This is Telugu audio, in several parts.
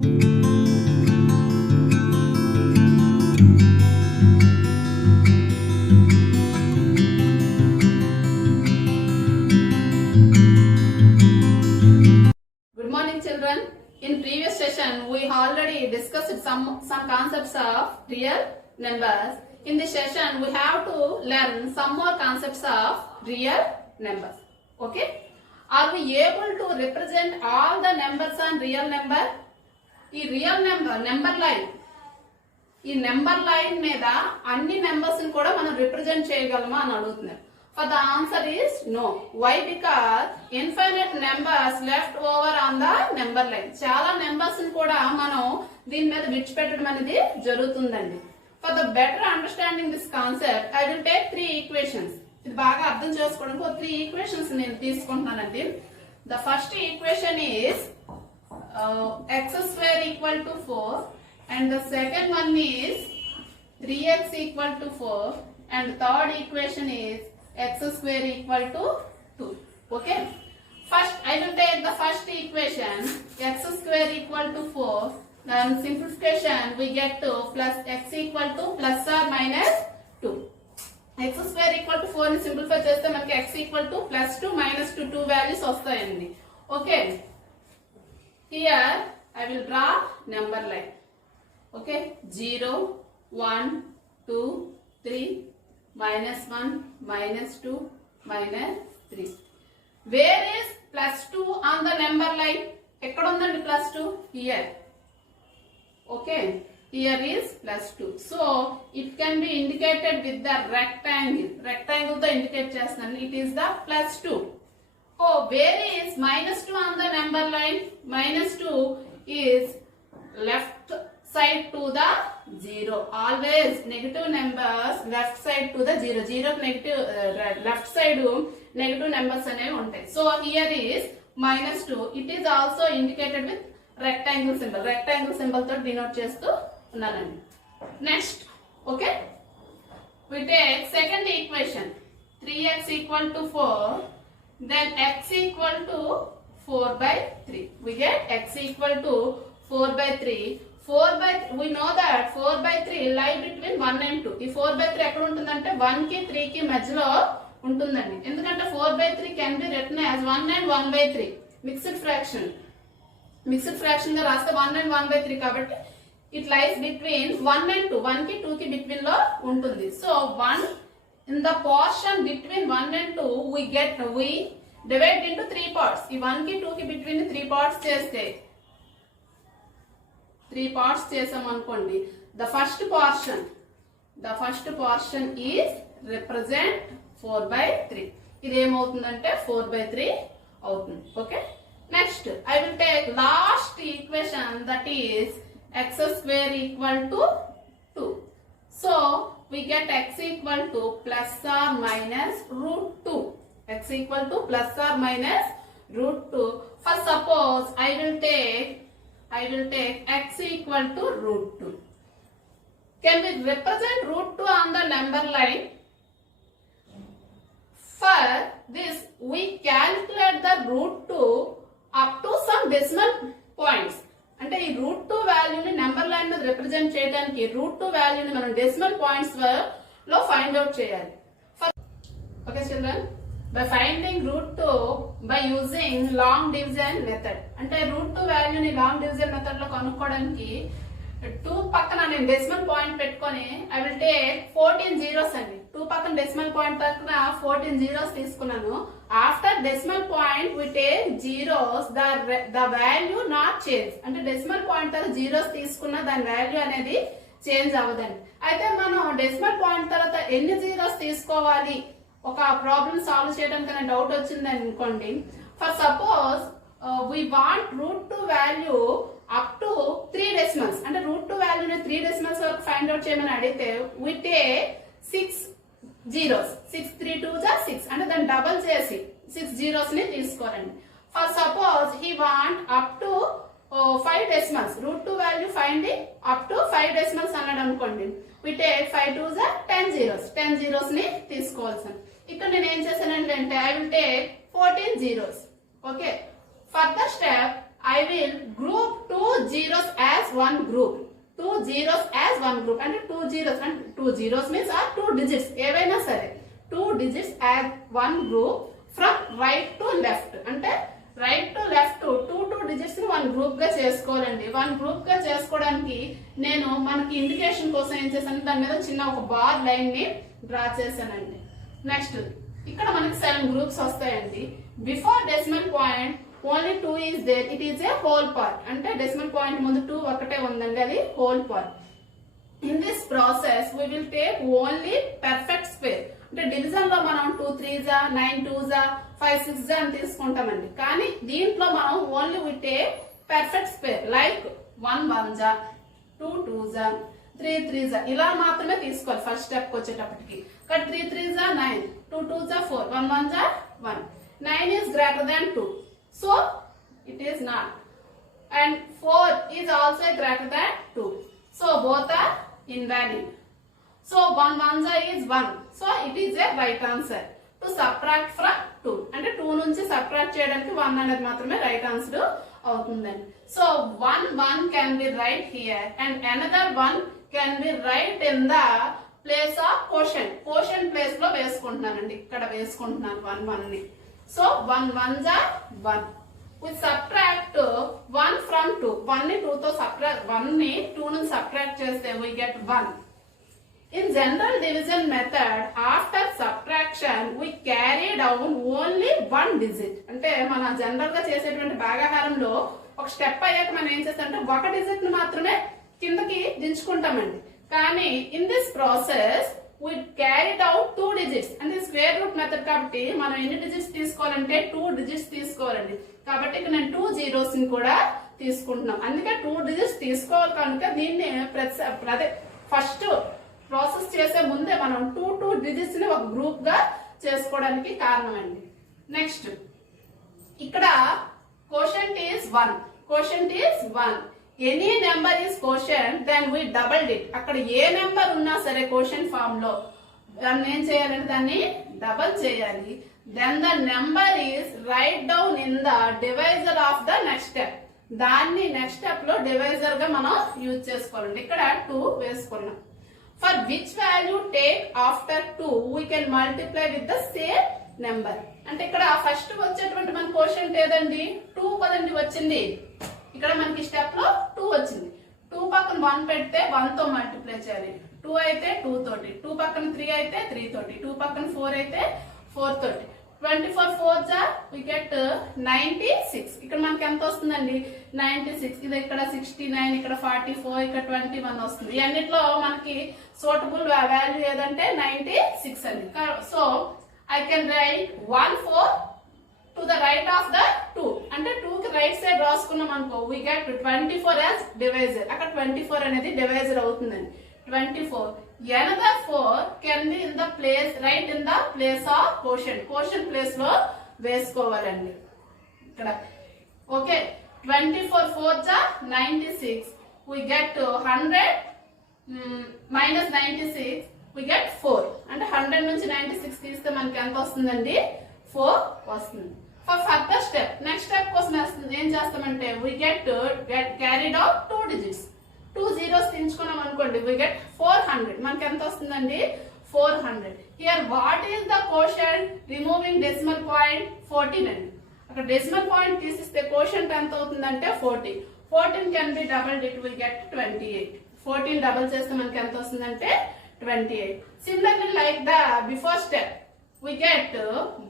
Good morning, children. In previous session, we already discussed some concepts of real numbers. In this session, we have to learn some more concepts of real numbers. Okay? Are we able to represent all the numbers on real number? ఈ రియల్ నెంబర్ లైన్ మీద అన్ని నెంబర్స్ ని కూడా మనం రిప్రజెంట్ చేయగలమా అని అడుగుతున్నారు. For the answer is no. Why? Because infinite numbers left over on the number line. చాలా నెంబర్స్ ని కూడా మనం దీని మీద విడిచిపెట్టడం అనేది జరుగుతుందండి. For the better understanding this concept, I will take 3 equations. ఇది బాగా అర్థం చేసుకోవడానికి 3 equations నేను తీసుకుంటున్నానండి. The first equation is x square equal to 4 and the second one is 3x equal to 4 and third equation is x square equal to 2. Okay, first I will take the first equation, x square equal to 4. Then simplification we get to plus x equal to plus or minus 2. X square equal to 4 ని సింప్లిఫై చేస్తే మనకి x equal to plus 2 minus 2 values వస్తాయండి. Okay, here I will draw number line. Okay, 0 1 2 3 minus 1 minus 2 minus 3. Where is plus 2 on the number line? ఎక్కడ ఉందండి plus 2? Here. Okay, here is plus 2. So it can be indicated with the rectangle తో indicate చేస్తున్నాను. It is the plus 2. Oh, where is minus 2 on the number line? Minus 2 is left side to the 0. Always negative numbers left side to the 0. 0 negative left side negative numbers అనేవి ఉంటాయి. So here is minus 2. It is also indicated with rectangle symbol. Rectangle symbol తో denote చేస్తూ ఉన్నానండి. Next, okay, we take second equation, 3x equal to 4. Then x equal to 4 by 3. We get x equal to 4 by 3. 4 by 3, we know that 4 by 3 lie between 1 and 2. ఈ 4 by 3 ఎక్కడ ఉంటుందంటే 1 కి 3 కి మధ్యలో ఉంటుందండి. ఎందుకంటే 4 by 3 can be written as 1 and 1 by 3. Mixed fraction గా రాస్తే 1 and 1 by 3 కాబట్టి it lies between 1 and 2. 1 కి 2 కి బిట్వీన్ లో ఉంటుంది. So 1 in the portion between 1 and 2 we divide into 3 parts. ఈ 1 కి 2 కి between 3 parts చేస్తే 3 parts చేసాం అనుకోండి. The first portion is represent 4 by 3. ఇది ఏమవుతుందంటే 4 by 3 అవుతుంది. Okay, next I will take last equation, that is x square equal to 2. So we get x equal to plus or minus root 2. X equal to plus or minus root 2. First suppose I will take x equal to root 2. Can we represent root 2 on the number line? For this we calculate the root 2 up to some decimal points. అంటే ఈ రూట్ 2 వాల్యూని నెంబర్ లైన్ మీద రిప్రజెంట్ చేయడానికి రూట్ 2 వాల్యూని మనం డెసిమల్ పాయింట్స్ లో ఫైండ్ అవుట్ చేయాలి. Okay children, by finding root 2 by using long division method. అంటే రూట్ 2 వాల్యూని లాంగ్ డివిజన్ మెథడ్ లో కనుక్కోవడానికి 2 పక్కన నేను డెసిమల్ పాయింట్ పెట్టుకొని ఐ విల్ టేక్ 14 zeros అండి. 2 పక్కన డెసిమల్ పాయింట్ పక్కన 14 zeros తీసుకున్నాను. After decimal point we take zeros, the value not change. అంటే డెసిమల్ పాయింట్ తర్వాత జీరోస్ తీసుకున్న దాని వాల్యూ అనేది చేంజ్ అవ్వదండి. అయితే మనం డెసిమల్ పాయింట్ తర్వాత ఎన్ని జీరోస్ తీసుకోవాలి ఒక ప్రాబ్లమ్ సాల్వ్ చేయడానికి డౌట్ వచ్చింది అనుకోండి. For suppose we want root 2 value up to 3 decimals. అంటే రూట్ 2 వాల్యూని 3 డెసిమల్స్ వరకు ఫైండ్ అవుట్ చేయమని అడిగితే వి టేక్ 6 zeros. 6 3 2 6. అంటే దాన్ని డబల్ చేసి 6 zeros ని తీసుకోరండి. For suppose he want up to 5 decimals. Root 2 value finding up to 5 decimals అన్నాడు అనుకోండి. We take 5 2 10 zeros. 10 zeros ని తీసుకోవాల్సి. ఇక్కడ నేను ఏం చేశానంటే I will take 14 zeros. Okay, further step I will group 2 zeros as one group. 2 zeros as one group. And 2 zeros, and 2 zeros means are 2 digits. ఏవైనా సరే 2 digits as one group from right to left. అంటే రైట్ టు లెఫ్ట్ 2 డిజిట్స్ ని వన్ గ్రూప్ గా చేసుకోవాలండి. వన్ గ్రూప్ గా చేసుకోవడానికి నేను మనకి ఇండికేషన్ కోసం ఏం చేశాను, దాని మీద చిన్న ఒక బార్ లైన్ ని డ్రా చేశానండి. నెక్స్ట్ ఇక్కడ మనకి 7 గ్రూప్స్ వస్తాయండి. Before decimal point only 2 is there, it is a whole part. అంటే డెసిమల్ పాయింట్ ముందు 2 ఒకటే ఉందండి, అది whole part. In this process we will take only perfect square. అంటే డివిజన్ లో మనం 2 3s 9 2s 5 6s అని తీసుకుంటామండి. కానీ దీంట్లో మనం only we take perfect square like 1 1s 2 2s 3 3s ఇలా మాత్రమే తీసుకోవాలి ఫస్ట్ స్టెప్ వచ్చేటప్పటికి. 3 3s 9 2 2s 4 1 1s 1. 9 is greater than 2, so it is not, and 4 is also greater than 2, so both are invalid. So 1 1s is 1, so it is a right answer. To subtract from 2, అంటే 2 నుంచి సబ్ట్రాక్ట్ చేయడానికి 1 అనేది మాత్రమే రైట్ ఆన్సర్ అవుతుందండి. So 1 1 can be right here and another 1 can be right in the place of quotient. quotient place లో వేసుకుంటున్నానండి, ఇక్కడ వేసుకుంటున్నాను 1 1 ని. So 1 1s are 1. we subtract 1 from 2. 1 ని 2 తో సబ్ట్రాక్ట్ 1 ని 2 నుంచి సబ్ట్రాక్ట్ చేస్తే we get 1. In general division method, after subtraction, we carry down only 1 digit. అంటే మన జనరల్ గా చేసేటువంటి భాగాహారంలో ఒక స్టెప్ అయ్యాక మనం ఏం చేస్తామంటే ఒక డిజిట్ ని మాత్రమే కిందకి దించుకుంటామండి. కానీ in this process we carried out 2 digits. అంటే స్క్వేర్ రూట్ మెథడ్ కాబట్టి మనం ఎన్ని డిజిట్స్ తీసుకోవాలంటే 2 డిజిట్స్ తీసుకోవాలండి. కాబట్టి ఇక్కడ నేను 2 zeros ని కూడా తీసుకుంటున్నాం. అందుకే 2 డిజిట్స్ తీసుకోవాలి కనుక దీన్ని ఫస్ట్ ప్రాసెస్ చేసే ముందే మనం 2 డిజిట్స్ ని ఒక గ్రూప్ గా చేసుకోవడానికి కారణం అండి. నెక్స్ట్ ఇక్కడ quotient is 1. Quotient is 1. Any number is quotient then we doubled it. అక్కడ ఏ నెంబర్ ఉన్నా సరే కోషంట్ ఫామ్ లో దాన్ని ఏం చేయాలంటే దాన్ని డబల్ చేయాలి. Then the number is right down in the divisor of the next step. దాన్ని నెక్స్ట్ స్టెప్ లో డివైజర్ గా మనం యూజ్ చేసుకోవాలండి. ఇక్కడ 2 వేసుకున్నాం. For which value take after 2 we can multiply with the same number. అంటే ఇక్కడ ఫస్ట్ వచ్చేటువంటి మన కోషంట్ ఏదండి 2 కదండి వచ్చింది. ఇక్కడ మనకి స్టెప్ లో 2 వచ్చింది. 2 పక్కన 1 పెడితే 1 తో మల్టిప్లై చేయాలి. 2 అయితే 2 తోటి, 2 పక్కన 3 అయితే 3 తోటి, 2 పక్కన 4 అయితే 4 తోటి. 24 4s we get 96. ఇక్కడ మనకి ఎంత వస్తుందండి 96. ఇది ఇక్కడ 69, ఇక్కడ 44, ఇక్కడ 21 వస్తుంది. ఈ అన్నిట్లో మనకి సూటబుల్ వాల్యూ ఏదంటే 96 అండి. So I can write 1 4 to the right of the 2. అంటే 2 కి రైట్ సైడ్ రాసుకున్నాం అనుకో we get 24 as divisor. అక్కడ 24 అనేది డివైజర్ అవుతుందండి. 24. Another 4 can be in the place, right in the place of quotient. quotient place లో వేసుకోవాలండి ఇక్కడ. Okay 24 4s are 96. we get 100 minus 96 we get 4. అంటే 100 నుంచి 96 తీస్తే మనకి ఎంత వస్తుందండి 4 వస్తుంది. For further step next step కోసం ఏం చేస్తామంటే we get carried out 2 digits. 2 zeros తీసుకున్నాం అనుకోండి we get 400. మనకి ఎంత వస్తుందండి 400. Here what is the quotient removing decimal point 14 అండి. అక్కడ డెసిమల్ పాయింట్ తీసిస్తే కోషంట్ ఎంత అవుతుందంటే 14. 14 can be doubled it we get 28. 14 double చేస్తే మనకి ఎంత వస్తుందంటే 28. Similarly like the before step we get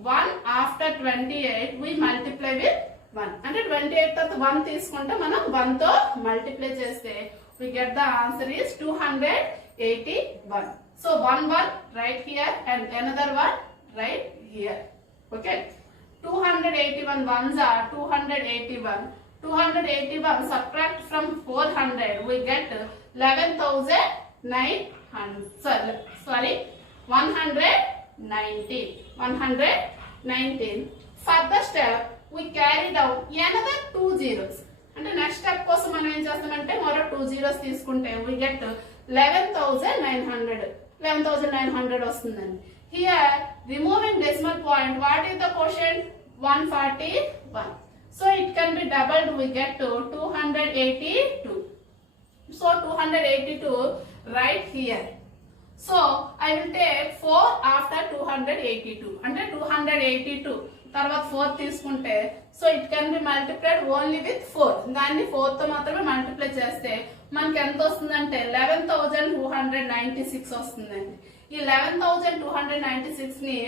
1 after 28 we multiply with 1. అంటే 28 తర్వాత 1 తీసుకుంటే మనం 1 తో మల్టిప్లై చేస్తే we get the answer is 281. So 1 1 right here and another one right here. Okay, 281 ones are 281. 281 subtract from 400 we get 11,900. Sorry 119. Further step we carried out another 2 zeros. అంటే నెక్స్ట్ స్టెప్ కోసం మనం ఏం చేస్తామంటే మరో 2 zeros తీసుకుంటే we get 11,900 వస్తుందండి. Here removing decimal point what is the quotient 141. So it can be doubled, we get to 282. So 282 right here. So I will take 4 after 282. అంటే 282 తర్వాత 4 తీసుకుంటే so it can be multiplied only with 4. దాన్ని 4 తో మాత్రమే మల్టిప్లై చేస్తే మనకి ఎంత వస్తుందంటే 11,296 వస్తుందండి. ఈ 11,296 ని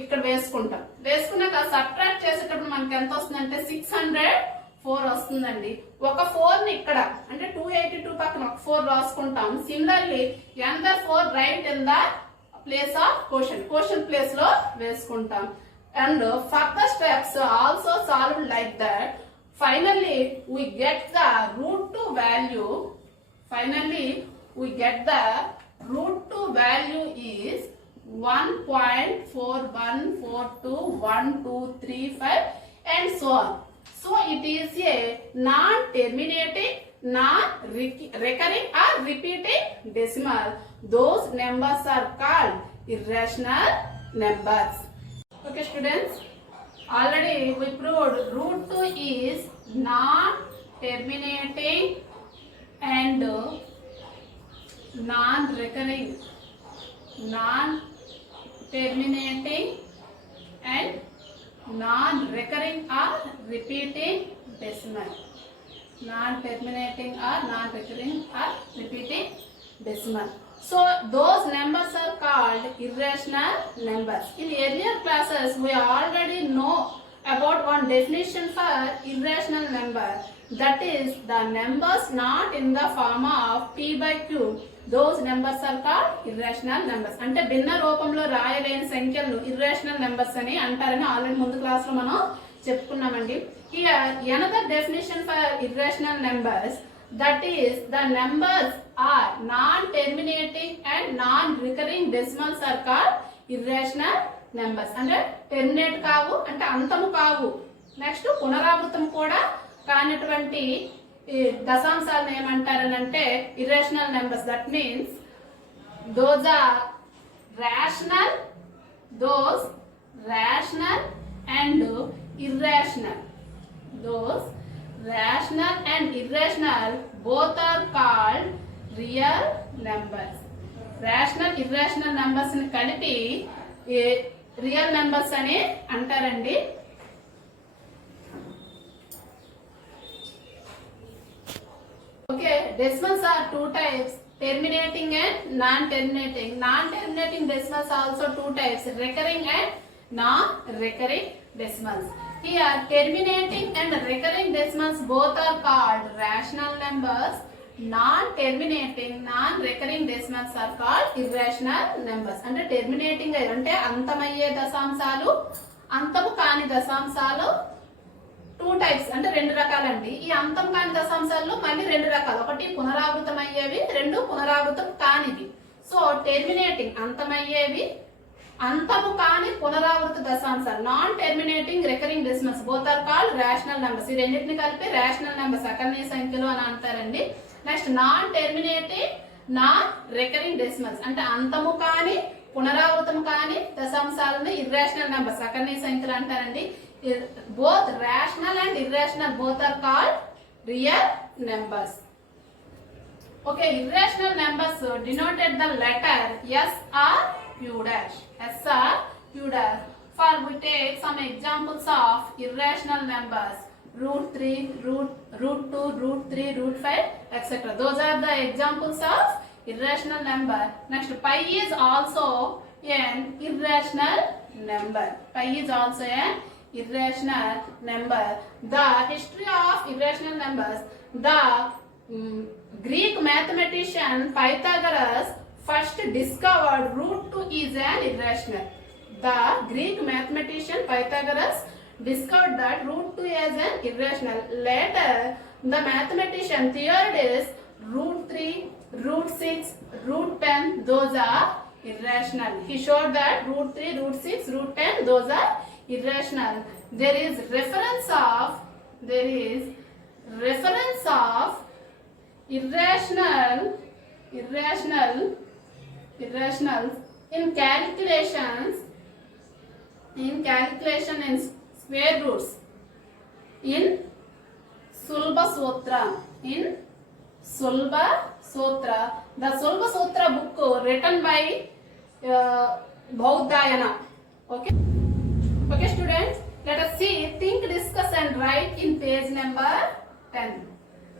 ఇక్కడ వేసుకుంటాం. వేసుకున్నాక సబ్ట్రాక్ట్ చేసేటప్పుడు మనకి ఎంత వస్తుందంటే 604 వస్తుందండి. ఒక 4 ని ఇక్కడ అంటే 282 పక్కన ఒక 4 రాసుకుంటాం. Similarly another 4 right in the place of question place లో వేసుకుంటాం. And further steps also solved like that. Finally we get the root 2 value. Finally we get the root 2 value is 1.41421235 and so on. So it is a non-terminating, non-recurring or repeating decimal. Those numbers are called irrational numbers. Okay students, already we proved root 2 is non-terminating and non-recurring, non-terminating and non-recurring or repeating decimal. Non-terminating or non-recurring or repeating decimal. So those numbers are called irrational numbers. In earlier classes we already know about one definition for irrational number, that is the numbers not in the form of p by q. Those numbers are called irrational numbers. అంటే భిన్న రూపంలో రాయలేని సంఖ్యలను irrational numbers అని అంటారని ఆల్రెడీ ముందు క్లాస్ లో మనం చెప్పుకున్నామండి. Here another definition for irrational numbers, that is the numbers are non-terminating and non-recurring decimals are called irrational numbers. అంటే టెర్మినేట్ కావు అంటే అంతము కావు, నెక్స్ట్ పునరావృతం కూడా కానటువంటి దశాంశాలను ఏమంటారని అంటే irrational numbers. That means those are rational and irrational. Those rational and irrational both are called real numbers. Rational irrational numbers ని కలిపి రియల్ నెంబర్స్ అని అంటారండి. Okay, decimals are two types, terminating and non-terminating. Non-terminating decimals are also two types, recurring and non-recurring decimals. Here terminating and recurring decimals both are called rational numbers. Non-terminating, non-recurring decimals are called irrational numbers. అంటే terminating అంటే అంతమయ్యే దశాంశాలు, అంతము కాని దశాంశాలు టూ టైప్స్ అంటే రెండు రకాలండి. ఈ అంతం కాని దశాంశాల్లో మళ్ళీ రెండు రకాలు, ఒకటి పునరావృతం అయ్యేవి, రెండు పునరావృతం కానివి. సో టెర్మినేటింగ్ అంతమయ్యేవి, అంతము కాని పునరావృత దశాంశాలు non terminating recurring decimals both are called rational numbers. ఈ రెండింటిని కలిపి రేషనల్ నెంబర్స్ అకర్ణీయ సంఖ్యలు అని అంటారండి. Next non terminating non recurring decimals అంటే అంతము కాని పునరావృతం కాని దశాంశాలను ఇర్రేషనల్ నెంబర్స్ అకర్ణీయ సంఖ్యలు అంటారండి. Both rational and irrational both are called real numbers. Okay, irrational numbers denoted the letter S or Q dash. S or Q dash. For we take some examples of irrational numbers: root 3, root 2, root 3, root 5, etc. Those are the examples of irrational number. Next, pi is also an irrational number. Pi is also an irrational number. The history of irrational numbers. The Greek mathematician Pythagoras first discovered root 2 is an irrational. The Greek mathematician Pythagoras discovered that root 2 is an irrational. Later, the mathematician Theodoros root 3, root 6, root 10, those are irrational. He showed that root 3, root 6, root 10, those are irrational. There is reference of irrational in calculation in square roots. in Sulba Sutra. In Sulba Sutra. The Sulba Sutra book written by Bauddhayana. Okay. Okay, students. Let us see. Think, discuss, and write in page number 10.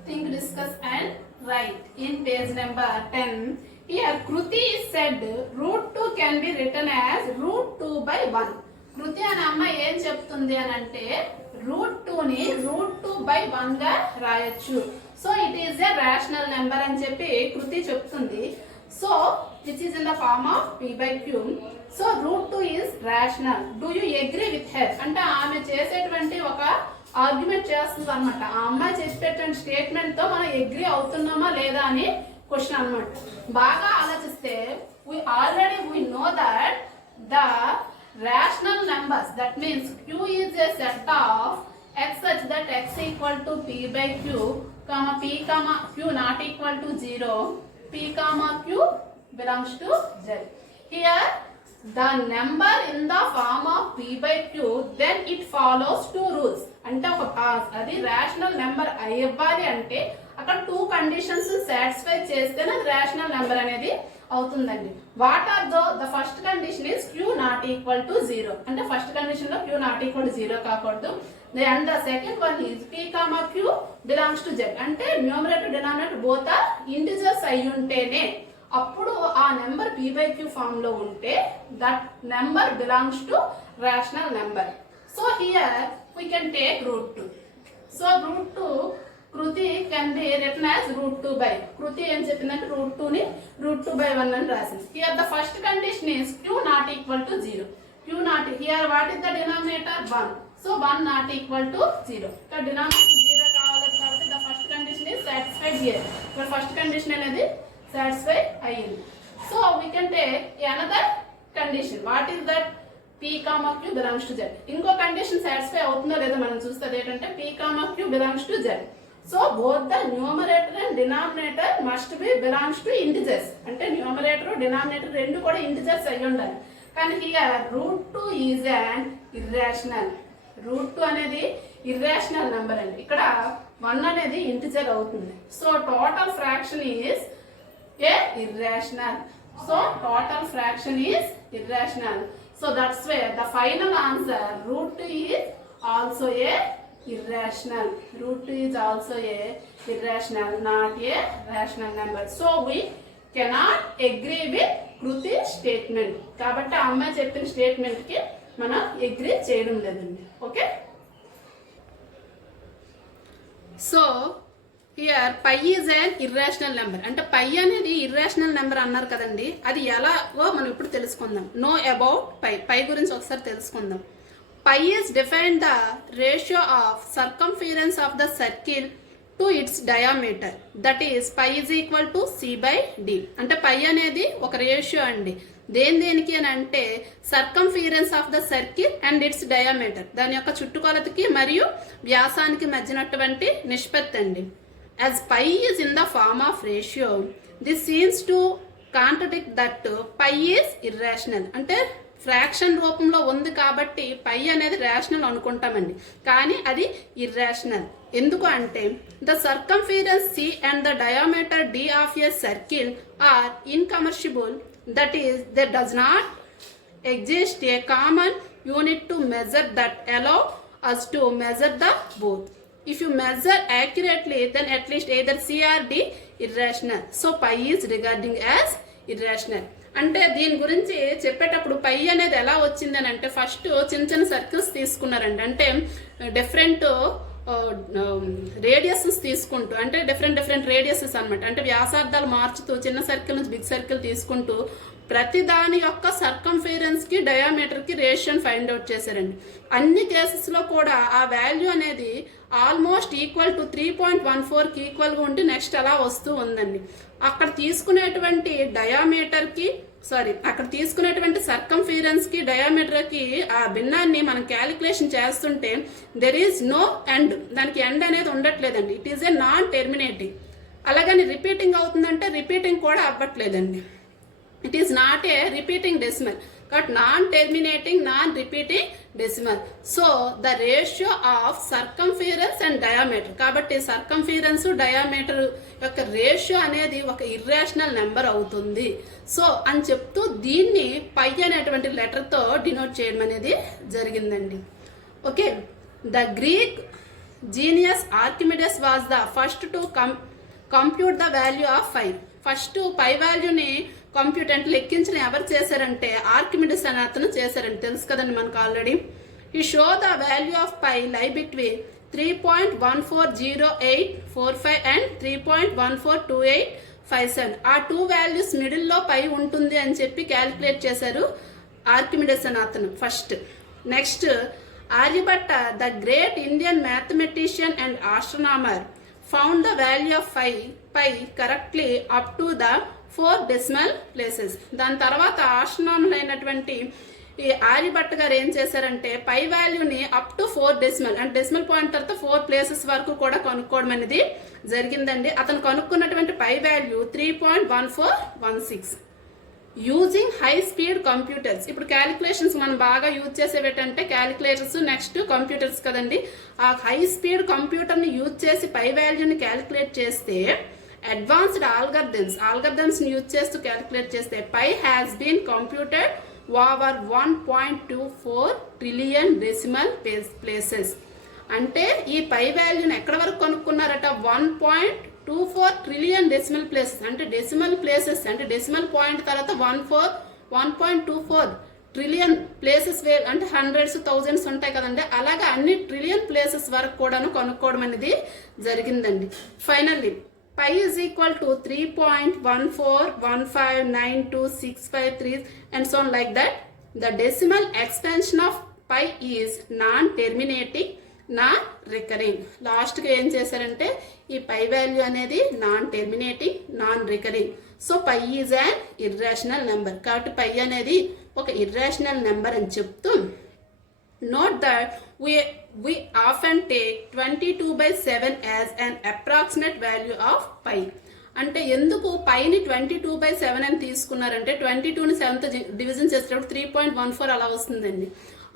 Think, discuss, and write in page number 10. Here, Kruti is said root 2 can be written as root 2 by 1. Kruti and Amma ఏం చెప్తుంది అని అంటే రూట్ 2 ని రూట్ 2 by 1 గా రాయొచ్చు. So it is a rational number అని చెప్పి కృతి చెప్తుంది. So which is in the form of p by q. So root 2 is rational. Do you agree with her అంటే ఆమె చేసేటువంటి ఒక ఆర్గ్యుమెంట్ చేస్తుంది అనమాట. ఆ అమ్మాయి చెప్పేటువంటి స్టేట్మెంట్ తో మనం అగ్రీ అవుతున్నామా లేదా అని క్వశ్చన్ అనమాట. బాగా ఆలోచిస్తే we know that the rational numbers, that means q is a set of x such that x equal to p by q, comma p comma q not equal to 0, p comma q belongs to z. Here the number in the form of p by q, then it follows two rules. అంటే అది రేషనల్ నెంబర్ అవ్వాలి అంటే అక్కడ 2 కండిషన్స్ సాటిస్ఫై చేస్తేనే అది రేషనల్ నెంబర్ అనేది అవుతుందండి. What are the first condition is q not equal to 0. అంటే ఫస్ట్ కండిషన్ లో q నాట్ ఈక్వల్ టు 0 కాకూడదు. And the second one is p comma q belongs to z. అంటే numerator denominator both are integers అయి ఉంటేనే అప్పుడు ఆ number p by q form లో ఉంటే that number belongs to rational number. So here we can take root 2. So root 2 Kruti can be written as root 2 by. Kruti em cheppindante root 2 ni root 2 by 1 అని రాసింది. Here the first condition is q not equal to 0. Q not, here what is the denominator? 1. So 1 not equal to 0. So denominator 0 కావాలి కాబట్టి the first condition is satisfied here. So first condition అనేది satisfy అయ్యింది. So we can take another condition. What is that? p comma q belongs to z. ఇంకో కండిషన్ సాటిస్ఫై అవుతుందో లేదో మనం చూస్తే ఏంటంటే p comma q belongs to z. So both the numerator and denominator must be belongs to integers. అంటే న్యూమరేటర్ డినామినేటర్ రెండు కూడా ఇంటిజర్స్ అయి ఉండాలి. కానీ here root 2 is an irrational. Root 2 అనేది ఇర్రేషనల్ నెంబర్ అండి. ఇక్కడ 1 అనేది ఇంటిజర్ అవుతుంది. So total fraction is a irrational. So total fraction is irrational. So that's why the final answer root 2 is also a irrational. Root 2 is also a irrational, not a rational number. So we cannot agree with Kruti statement. కాబట్టి అమ్మ చెప్పిన స్టేట్మెంట్ కి మనం అగ్రీ చేయడం లేదండి. Okay. So here pi is an irrational number. అంటే పై అనేది ఇర్రేషనల్ నెంబర్ అన్నారు కదండి. అది ఎలాగో మనం ఇప్పుడు తెలుసుకుందాం. నో అబౌట్ పై గురించి ఒకసారి తెలుసుకుందాం. Pi is define the ratio of circumference of the circle to its diameter. That is pi is equal to c by d. అంటే పై అనేది ఒక రేషియో అండి. దేనికి అని అంటే circumference of the circle and it's diameter, దాని యొక్క చుట్టుకొలతకి మరియు వ్యాసానికి మధ్యనటువంటి నిష్పత్తి అండి. As pi is in the form of ratio, this seems to contradict that pi is irrational. అంటే ఫ్రాక్షన్ రూపంలో ఉంది కాబట్టి పై అనేది రేషనల్ అనుకుంటామండి, కానీ అది ఇర్రేషనల్. ఎందుకు అంటే the circumference c and the diameter d of a circle are incommensurable. That is, there does not exist a common unit to measure that allow us to measure the both. If you measure accurately, then at least either c or d irrational. So pi is regarding as irrational. అంటే దీని గురించి చెప్పేటప్పుడు పై అనేది ఎలా వచ్చింది అని అంటే ఫస్ట్ చిన్న చిన్న సర్కిల్స్ తీసుకున్నారండి. అంటే డిఫరెంట్ రేడియసెస్ తీసుకుంటూ, అంటే డిఫరెంట్ రేడియసెస్ అనమాట. అంటే వ్యాసార్థాలు మార్చుతూ చిన్న సర్కిల్ నుంచి బిగ్ సర్కిల్ తీసుకుంటూ ప్రతి దాని యొక్క సర్కంఫరెన్స్ కి డయామీటర్ కి రేషియోని ఫైండ్ అవుట్ చేశారండి. అన్ని కేసెస్ లో కూడా ఆ వాల్యూ అనేది ఆల్మోస్ట్ ఈక్వల్ టు 3.14 కి ఈక్వల్ గా ఉండి నెక్స్ట్ అలా వస్తూ ఉందండి. అక్కడ తీసుకునేటువంటి సర్కంఫరెన్స్ కి డయామీటర్ కి ఆ భిన్నాన్ని మనం క్యాలిక్యులేషన్ చేస్తుంటే దెర్ ఈజ్ నో ఎండ్. దానికి ఎండ్ అనేది ఉండట్లేదండి. It is a non terminating. అలాగని రిపీటింగ్ అవుతుందంటే రిపీటింగ్ కూడా అవ్వట్లేదండి. It is not a repeating decimal. but non-terminating, non-repeating decimal. So the ratio of circumference and diameter, కాబట్టి circumference diameter యొక్క రేషియో అనేది ఒక ఇర్రేషనల్ నెంబర్ అవుతుంది. సో అని చెప్తూ దీన్ని పై అనేటువంటి లెటర్తో డినోట్ చేయడం అనేది జరిగిందండి. Okay, the Greek genius Archimedes was the first to compute the value of pi. First pi వాల్యూని కంప్యూట్ అంటే లెక్కించిన ఎవరు చేశారంటే ఆర్కిమిడస్ అనే అతను చేశారండి. తెలుసు కదండి మనకు ఆల్రెడీ. ఈ షో ద వాల్యూ ఆఫ్ పై లై బిట్వీన్ 3.140845 అండ్ 3.142857. ఆ టూ వాల్యూస్ మిడిల్లో పై ఉంటుంది అని చెప్పి క్యాలిక్యులేట్ చేశారు ఆర్కిమిడస్ అనే అతను first. Next Aryabhata, the great Indian mathematician and astronomer, found the value of pi correctly up to the 4 decimal places. దాని తర్వాత ఆస్ట్రోనామర్ అయినటువంటి ఈ ఆర్యభట్ట గారు ఏం చేశారంటే పై వాల్యూని అప్ టు 4 డెసిమల్ అంటే డెసిమల్ పాయింట్ తర్వాత 4 ప్లేసెస్ వరకు కూడా కనుక్కోవడం అనేది జరిగిందండి. అతను కనుక్కున్నటువంటి pi value 3.1416. Using high speed computers. ఇప్పుడు క్యాలిక్యులేషన్స్ మనం బాగా యూజ్ చేసేవి ఏంటంటే క్యాలిక్యులేటర్స్, నెక్స్ట్ కంప్యూటర్స్ కదండి. ఆ హై స్పీడ్ కంప్యూటర్ని యూజ్ చేసి పై వాల్యూని క్యాలిక్యులేట్ చేస్తే, అడ్వాన్స్డ్ ఆల్గరిథమ్స్ని యూజ్ చేస్తూ క్యాలిక్యులేట్ చేస్తే pi has been computed over 1.24 trillion decimal places. అంటే ఈ పై వాల్యూని ఎక్కడ వరకు కనుక్కున్నారట? 1.24 ట్రిలియన్ డెసిమల్ ప్లేసెస్. అంటే డెసిమల్ ప్లేసెస్ అంటే డెసిమల్ పాయింట్ తర్వాత 1.24 ట్రిలియన్ ప్లేసెస్ అంటే హండ్రెడ్స్ థౌజండ్స్ ఉంటాయి కదండి. అలాగా అన్ని ట్రిలియన్ ప్లేసెస్ వరకు కూడాను కనుక్కోవడం అనేది జరిగిందండి. Finally pi is equal to 3.14159265 and so like that. The decimal extension of pi is non terminating, non recurring. లాస్ట్గా ఏం చేశారంటే ఈ పై వాల్యూ అనేది non terminating, non recurring. So pi is an irrational number. కాబట్టి పై అనేది ఒక ఇర్రేషనల్ నెంబర్ అని చెప్తూ, note that we often take 22/7 as an approximate value of pi. అంటే ఎందుకు పైని 22/7 అని తీసుకున్నారంటే 22ని 7తో డివిజన్ చేసేటప్పుడు 3.14 అలా వస్తుందండి.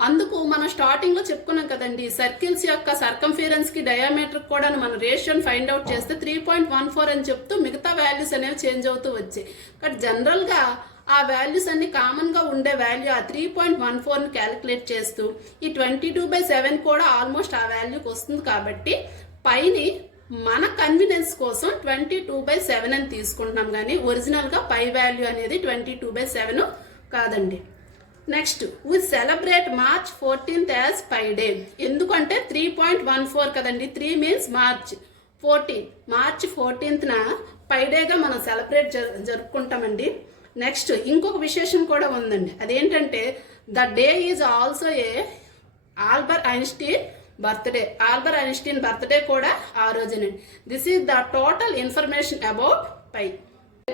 అందుకు మనం స్టార్టింగ్ లో చెప్పుకున్నాం కదండి, సర్కిల్స్ యొక్క సర్కంఫరెన్స్ కి డయామీటర్ కూడా మనం రేషియోని ఫైండ్ అవుట్ చేస్తే 3.14 అని చెప్తూ మిగతా వాల్యూస్ అనేవి చేంజ్ అవుతూ వచ్చాయి. బట్ జనరల్ గా ఆ వాల్యూస్ అన్ని కామన్ గా ఉండే వాల్యూ ఆ 3.14 ని క్యాలిక్యులేట్ చేస్తూ ఈ 22/7 కూడా ఆల్మోస్ట్ ఆ వాల్యూకి వస్తుంది. కాబట్టి పైని మన కన్వీనియన్స్ కోసం 22/7 అని తీసుకుంటున్నాం, కానీ ఒరిజినల్ గా పై వాల్యూ అనేది 22/7 కాదండి. Next we celebrate March 14th as pi day. ఎందుకంటే 3.14 కదండి, 3 మీన్స్ మార్చ్, 14 మార్చ్ 14th పై డేగా మనం సెలబ్రేట్ జరుపుకుంటామండి. నెక్స్ట్ ఇంకొక విశేషం కూడా ఉందండి, అదేంటంటే the day is also a Albert Einstein birthday. Albert Einstein birthday కూడా ఆ రోజునండి. This is the total information about pi.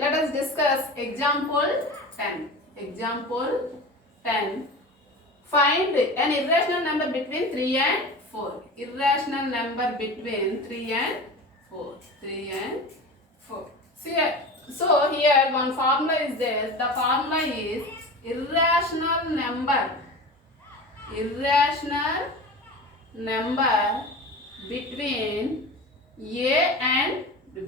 Let us discuss example 10. Example 10. Find an irrational number between 3 and 4. Irrational number between 3 and 4. 3 and 4. See, so here one formula is there. The formula is irrational number between A and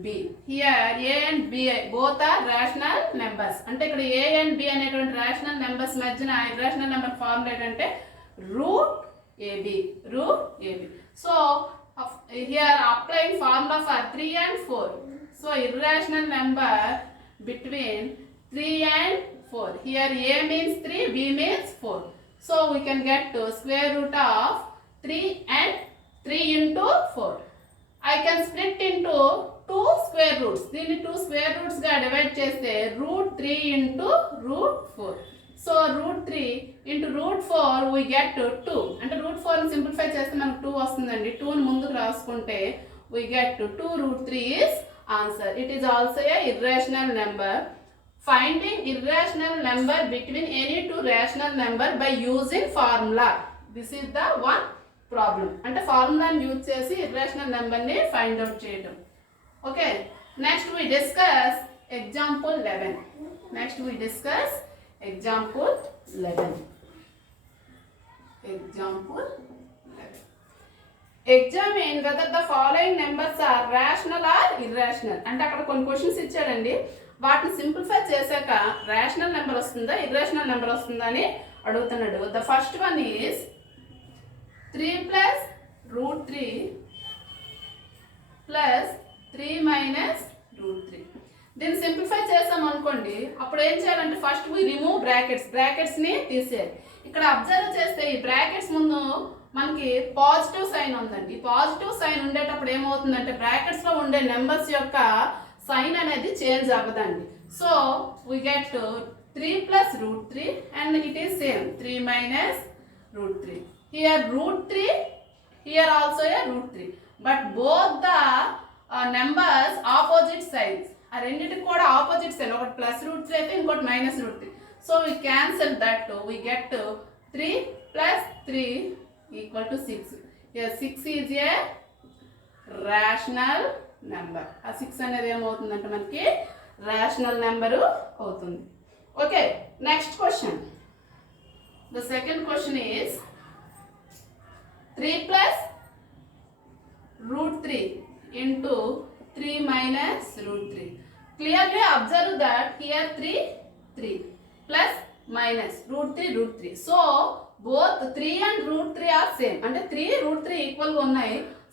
B. Here A and B both are rational numbers. అంటే ఇక్కడ A and B అనేటువంటి rational numbers మధ్యన irrational number formula ఏంటంటే √AB. So here applying formula for 3 and 4. So irrational number between 3 and 4. Here A means 3, B means 4. So we can get to square root of 3 and 3 into 4. I can split into 2 square roots. దీన్ని 2 square roots గా డివైడ్ చేస్తే √3 into √4. So √3 into √4 we get to 2. అంటే √4 ని సింప్లిఫై చేస్తే మనకు 2 వస్తుందండి. 2 ని ముందుకు రాసుకుంటే we get to 2√3 is answer. It is also a irrational number. Finding irrational number between any two rational number by using formula. This is the one problem. అంటే ఫార్ములాని యూజ్ చేసి irrational number ని ఫైండ్ అవుట్ చేయడం. Okay, next we discuss example 11. Example 11. Example 11. Examine whether the following numbers are rational or irrational. అంటే అక్కడ కొన్ని క్వశ్చన్స్ ఇచ్చాడండి, వాటిని సింప్లిఫై చేశాక రేషనల్ నెంబర్ వస్తుందా ఇర్రేషనల్ నెంబర్ వస్తుందా అని అడుగుతున్నాడు. The first one is 3 plus root 3 plus 3 minus root 3. దీన్ని సింప్లిఫై చేసాం అనుకోండి, అప్పుడు ఏం చేయాలంటే ఫస్ట్ వి రిమూవ్ బ్రాకెట్స్ ని తీసేయాలి. ఇక్కడ అబ్జర్వ్ చేస్తే ఈ బ్రాకెట్స్ ముందు మనకి పాజిటివ్ సైన్ ఉందండి. పాజిటివ్ సైన్ ఉండేటప్పుడు ఏమవుతుందంటే బ్రాకెట్స్ లో ఉండే నెంబర్స్ యొక్క సైన్ అనేది చేంజ్ అవ్వదండి. So we get 3 plus root 3 and it is same 3 minus root 3. Here root 3, here also a root 3, but both the numbers opposite signs. ఆ రెండింటికి కూడా ఆపోజిట్ సైన్, ఒకటి ప్లస్ రూట్ 3 అయితే ఇంకోటి minus root 3. So we cancel that, we get 3 plus 3 equal to 6. Here 6 is a rational number. ఆ 6 అనేది ఏమవుతుందంటే మనకి రేషనల్ నెంబరు అవుతుంది. Okay, next question. The second question is 3 plus root 3 into 3 minus root 3. Clearly observe that here 3 plus minus root 3. So both 3 and root 3 are same. And 3 root 3 equal ga unnai.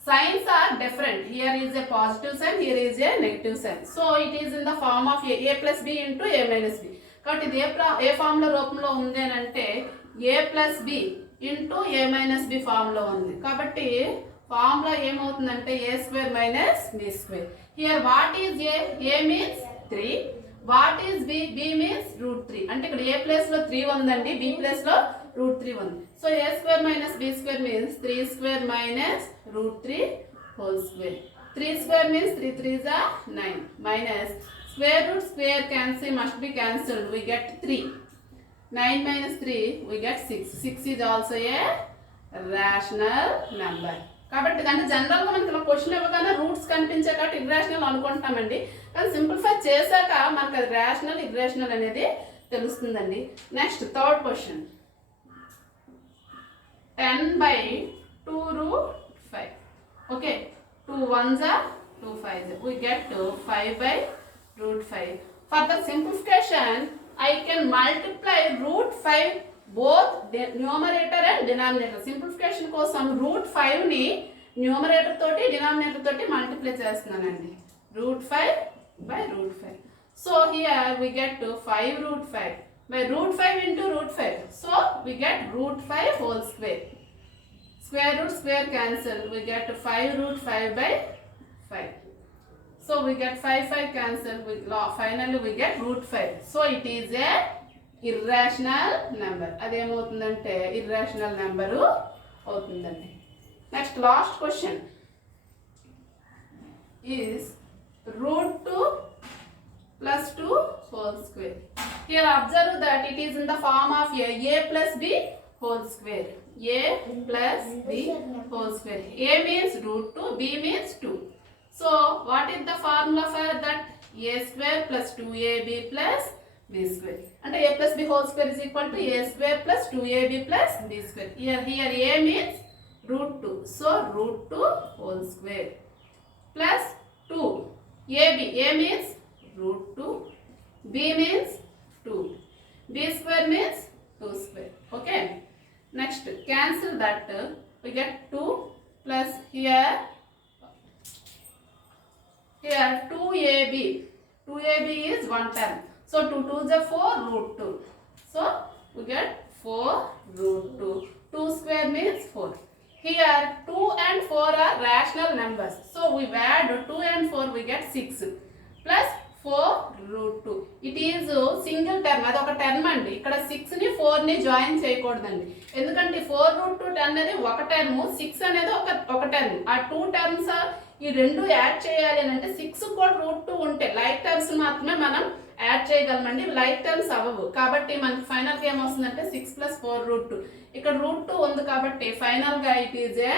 Signs are different. Here is a positive sign, here is a negative sign. So it is in the form of a plus b into a minus b. కాబట్టి ఇది ఏ ఫామ్ లో రూపంలో ఉంది అని అంటే a plus b into a minus b form లో ఉంది. కాబట్టి ఫార్ములా ఏమవుతుందంటే a square minus b square. Here what is a means 3, what is b means root 3. అంటే ఇక్కడ a ప్లేస్ లో 3 ఉందండి, b ప్లేస్ లో రూట్ 3 ఉంది. So a square minus b square means 3 square minus root 3 whole square. 3 square means 3 3s are 9 minus square root square cancel must be cancelled, we get 3. 9 minus 3 we get 6. 6 is also a rational number. కాబట్టి అంటే జనరల్ గా మనకి క్వశ్చన్ ఇవ్వగానే రూట్స్ కనిపించే కాబట్టి ఇర్రేషనల్ అనుకుంటామండి, కానీ సింప్లిఫై చేశాక మనకి అది రేషనల్ ఇర్రేషనల్ అనేది తెలుస్తుందండి. Next third question. 10/2 root 5. Okay, 2 1s are 2 5s. We get 5/root 5. For the simplification I can multiply root 5 both numerator and denominator. Simplification కోసం రూట్ 5 ని న్యూమరేటర్ తోటి డినామినేటర్ తోటి మల్టిప్లై చేస్తున్నానండి. Root 5/root 5. So here we get 5 root 5 by root 5 into root 5. So we get root 5 whole square. Square root square cancel, we get 5 root 5/5. So we get 5 cancel, finally we get root 5. So it is a irrational number. అదేమవుతుందంటే irrational number అవుతుందండి. Next last question is root 2 plus 2 whole square. Here observe that it is in the form of a plus b whole square. A plus b whole square. A means root 2, b means 2. So what is the formula for that? A square plus 2ab plus b square. And a plus b whole square is equal to a square plus 2ab plus b square. Here a means root 2. So root 2 whole square plus 2 ab. A means root 2. B means 2. B square means 2 square. Okay. Next cancel that. We get 2 plus here 2ab. 2ab is one term. So 2 2s are 4 root 2. So we get 4 root 2. 2 square means 4. Here 2 and 4 are rational numbers. So we add 2 and 4 we get 6 plus 4 root 2. It is single term, అది ఒక టర్మ్ అండి. ఇక్కడ 6 ని 4 ని జాయిన్ చేయకూడదండి, ఎందుకంటే 4 root 2 అనేది ఒక టర్మ్, 6 అనేది ఒక టర్మ్. ఆ 2 టర్మ్స్ ఈ రెండు యాడ్ చేయాలి అని అంటే 6 కూడా రూట్ 2 ఉంటే లైక్ టర్మ్స్ మాత్రమే మనం యాడ్ చేయగలమండి, లైక్ టర్మ్స్ అవ్వవు. కాబట్టి మనకి ఫైనల్ గా ఏమొస్తుందంటే 6 plus 4 root 2. ఇక్కడ రూట్ 2 ఉంది కాబట్టి ఫైనల్ గా it is a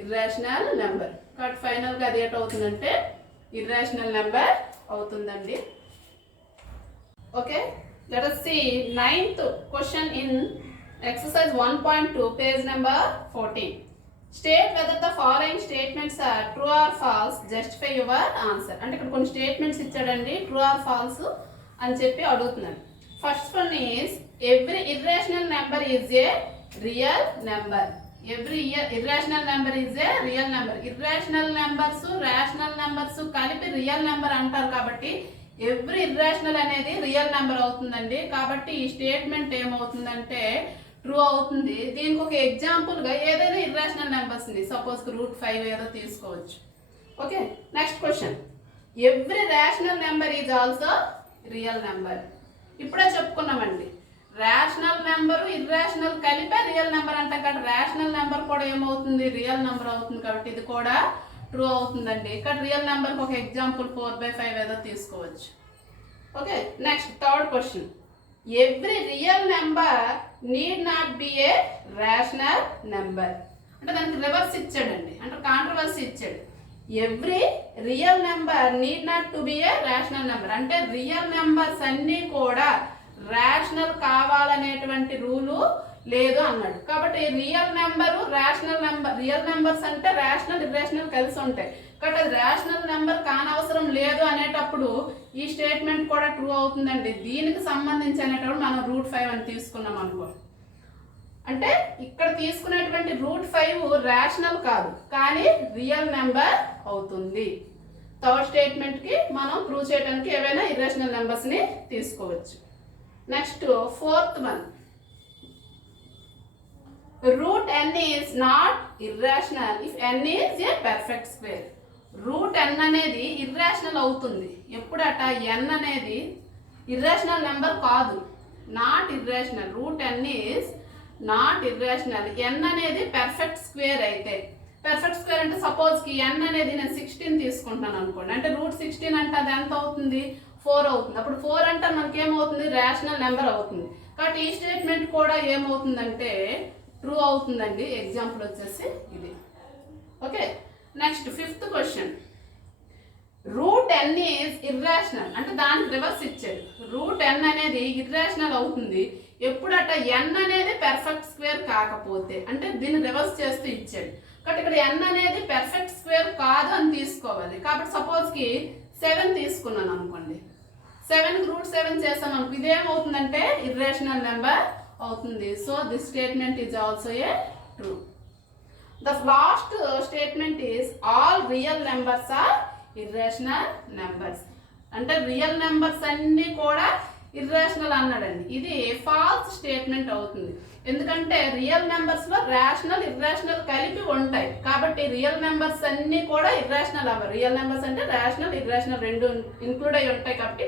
irrational number. కాబట్టి ఫైనల్ గా అది ఏంటవుతుందంటే ఇర్రేషనల్ నెంబర్ అవుతుందండి. Okay, Let us see ninth question in exercise 1.2, page number 14. State whether the following statements are true or false. Justify your answer. అంటే ఇక్కడ కొన్ని స్టేట్మెంట్స్ ఇచ్చాడండి, ట్రూ ఆర్ ఫాల్స్ అని చెప్పి అడుగుతున్నాడు. First one is every irrational number is a real number. Every irrational number is a real number. Irrational numbers rational numbers కలిపి రియల్ నెంబర్ అంటారు కాబట్టి ఎవ్రీ ఇర్రేషనల్ అనేది రియల్ నెంబర్ అవుతుందండి. కాబట్టి ఈ స్టేట్మెంట్ ఏమవుతుందంటే ట్రూ అవుతుంది. దీనికి ఒక ఎగ్జాంపుల్గా ఏదైనా ఇర్రేషనల్ నెంబర్స్ని సపోజ్ √5 ఏదో తీసుకోవచ్చు. Okay, next question. Every rational number is also real number. ఇప్పుడే చెప్పుకున్నామండి, రేషనల్ నెంబరు ఇర్రేషనల్ కలిపే రియల్ నెంబర్ అంటాం కాబట్టి రేషనల్ నెంబర్ కూడా ఏమవుతుంది, రియల్ నెంబర్ అవుతుంది. కాబట్టి ఇది కూడా ట్రూ అవుతుందండి. ఇక్కడ రియల్ నెంబర్కి ఒక ఎగ్జాంపుల్ 4/5 ఏదో తీసుకోవచ్చు. Okay, next third question. Every real number need not be A rational number. అంటే దానికి రివర్స్ ఇచ్చాడండి, అంటే కాంట్రవర్సీ ఇచ్చాడు. Every real number need not to be A rational number. అంటే రియల్ నెంబర్స్ అన్నీ కూడా రేషనల్ కావాలనేటువంటి రూలు లేదు అన్నాడు. కాబట్టి real number rational number, real numbers అంటే రేషనల్ ఇర్రేషనల్ కలిసి ఉంటాయి కాబట్టి అది రేషనల్ నెంబర్ కానవసరం లేదు అనేటప్పుడు ఈ స్టేట్మెంట్ కూడా ట్రూ అవుతుందండి. దీనికి సంబంధించి అనేటప్పుడు మనం √5 అని తీసుకున్నాం అనుకో, అంటే ఇక్కడ తీసుకునేటువంటి √5 రేషనల్ కాదు కానీ రియల్ నెంబర్ అవుతుంది. థర్డ్ స్టేట్మెంట్ కి మనం ప్రూవ్ చేయడానికి ఏవైనా ఇర్రేషనల్ నెంబర్స్ ని తీసుకోవచ్చు. Next fourth one. √n is not irrational if n is a perfect square. √n అనేది ఇర్రేషనల్ అవుతుంది ఎప్పుడట n అనేది ఇర్రేషనల్ నెంబర్ కాదు, not irrational. √n is not irrational. n అనేది పెర్ఫెక్ట్ స్క్వేర్ అయితే, పెర్ఫెక్ట్ స్క్వేర్ అంటే సపోజ్ కి n అనేది నేను 16 తీసుకుంటాను అనుకోండి, అంటే √16 అంటే అది ఎంత అవుతుంది, 4 అవుతుంది. అప్పుడు 4 అంటే మనకి ఏమవుతుంది, రేషనల్ నెంబర్ అవుతుంది. కాబట్టి ఈ స్టేట్మెంట్ కూడా ఏమవుతుందంటే ట్రూ అవుతుందండి. ఎగ్జాంపుల్ వచ్చేసి ఇది. Okay, next fifth question. √n is irrational. అంటే దానికి రివర్స్ ఇచ్చాడు. √n అనేది ఇర్రేషనల్ అవుతుంది ఎప్పుడట n అనేది పెర్ఫెక్ట్ స్క్వేర్ కాకపోతే, అంటే దీన్ని రివర్స్ చేస్తూ ఇచ్చాడు. కాబట్టి ఇక్కడ n అనేది పెర్ఫెక్ట్ స్క్వేర్ కాదు అని తీసుకోవాలి. కాబట్టి సపోజ్ కి 7 తీసుకున్నాను అనుకోండి, 7కి √7 చేసాను అనుకో, ఇదేమవుతుందంటే ఇర్రేషనల్ నెంబర్ అవుతుంది. So this statement is also a true. The last statement is all real numbers are irrational numbers. అంటే రియల్ నెంబర్స్ అన్ని కూడా ఇర్రేషనల్ అన్నాడండి. ఇది ఫాల్స్ స్టేట్మెంట్ అవుతుంది. ఎందుకంటే రియల్ నెంబర్స్ లో రేషనల్ ఇర్రేషనల్ కలిపి ఉంటాయి కాబట్టి రియల్ నెంబర్స్ అన్ని కూడా ఇర్రేషనల్ అవ్వరు. రియల్ నెంబర్స్ అంటే రేషనల్ ఇర్రేషనల్ రెండు ఇంక్లూడ్ అయి ఉంటాయి కాబట్టి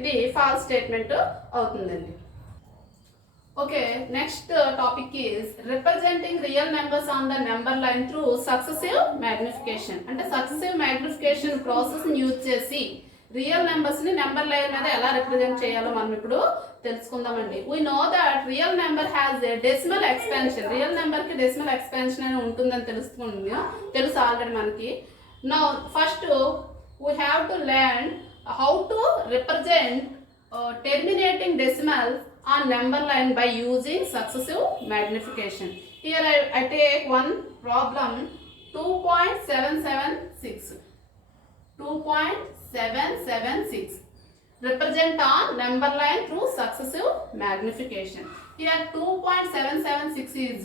ఇది ఫాల్స్ స్టేట్మెంట్ అవుతుందండి. Okay, next topic is representing real numbers on the number line through successive magnification. అంటే successive magnification ప్రాసెస్ ని యూజ్ చేసి రియల్ నెంబర్స్ ని నెంబర్ లైన్ మీద ఎలా రిప్రజెంట్ చేయాలో మనం ఇప్పుడు తెలుసుకుందామండి. we know that real number has a decimal expansion. Real number కి డెసిమల్ ఎక్స్పాన్షన్ అని ఉంటుందని తెలుసు ఆల్రెడీ మనకి. Now first we have to learn how to represent terminating decimals on number line by using successive magnification. Here I take one problem 2.776. 2.776 represent on number line through successive magnification. Here 2.776 is,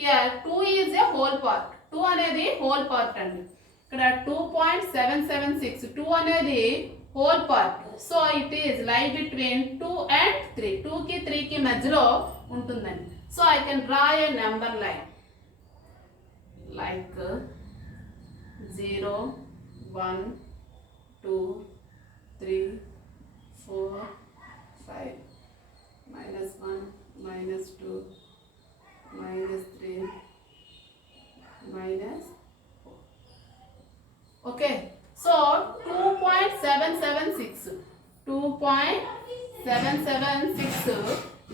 here 2 is a whole part. 2 అనేది whole part అండి. ఇక్కడ 2.776 2 అనేది whole part. So it is lie between 2 and 3. 2 కి 3 కి మధ్యలో ఉంటుందండి. So I can draw a number line like 0, 1, 2, 3, 4, 5, -1, -2, -3, -4. Okay. So 2.776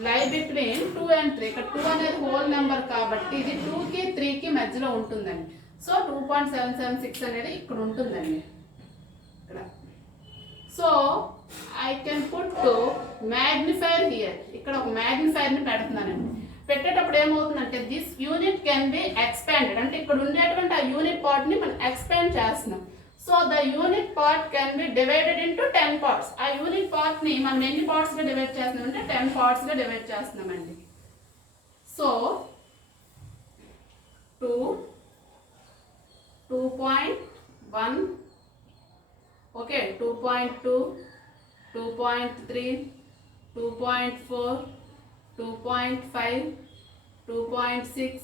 lie between 2 and 3. ఇక్కడ 2 అనేది హోల్ నెంబర్ కాబట్టి ఇది 2 కి 3 కి మధ్యలో ఉంటుందండి. సో 2.776 అనేది ఇక్కడ ఉంటుందండి ఇక్కడ. So I can put magnifier here. ఇక్కడ ఒక మ్యాగ్నిఫైర్ ని పెడుతున్నానండి. పెట్టేటప్పుడు ఏమవుతుందంటే this unit can be expanded, అంటే ఇక్కడ ఉండేటువంటి ఆ యూనిట్ పార్ట్ ని మనం ఎక్స్పాండ్ చేస్తున్నాం. So the unit part can be divided into 10 parts. ఆ యూనిట్ పార్ట్ ని మనం ఎన్ని పార్ట్స్ గా డివైడ్ చేస్తున్నాం అంటే 10 పార్ట్స్ గా డివైడ్ చేస్తున్నామండి. సో 2.1, ఓకే, 2.2, 2.3, 2.4, 2.5, 2.6,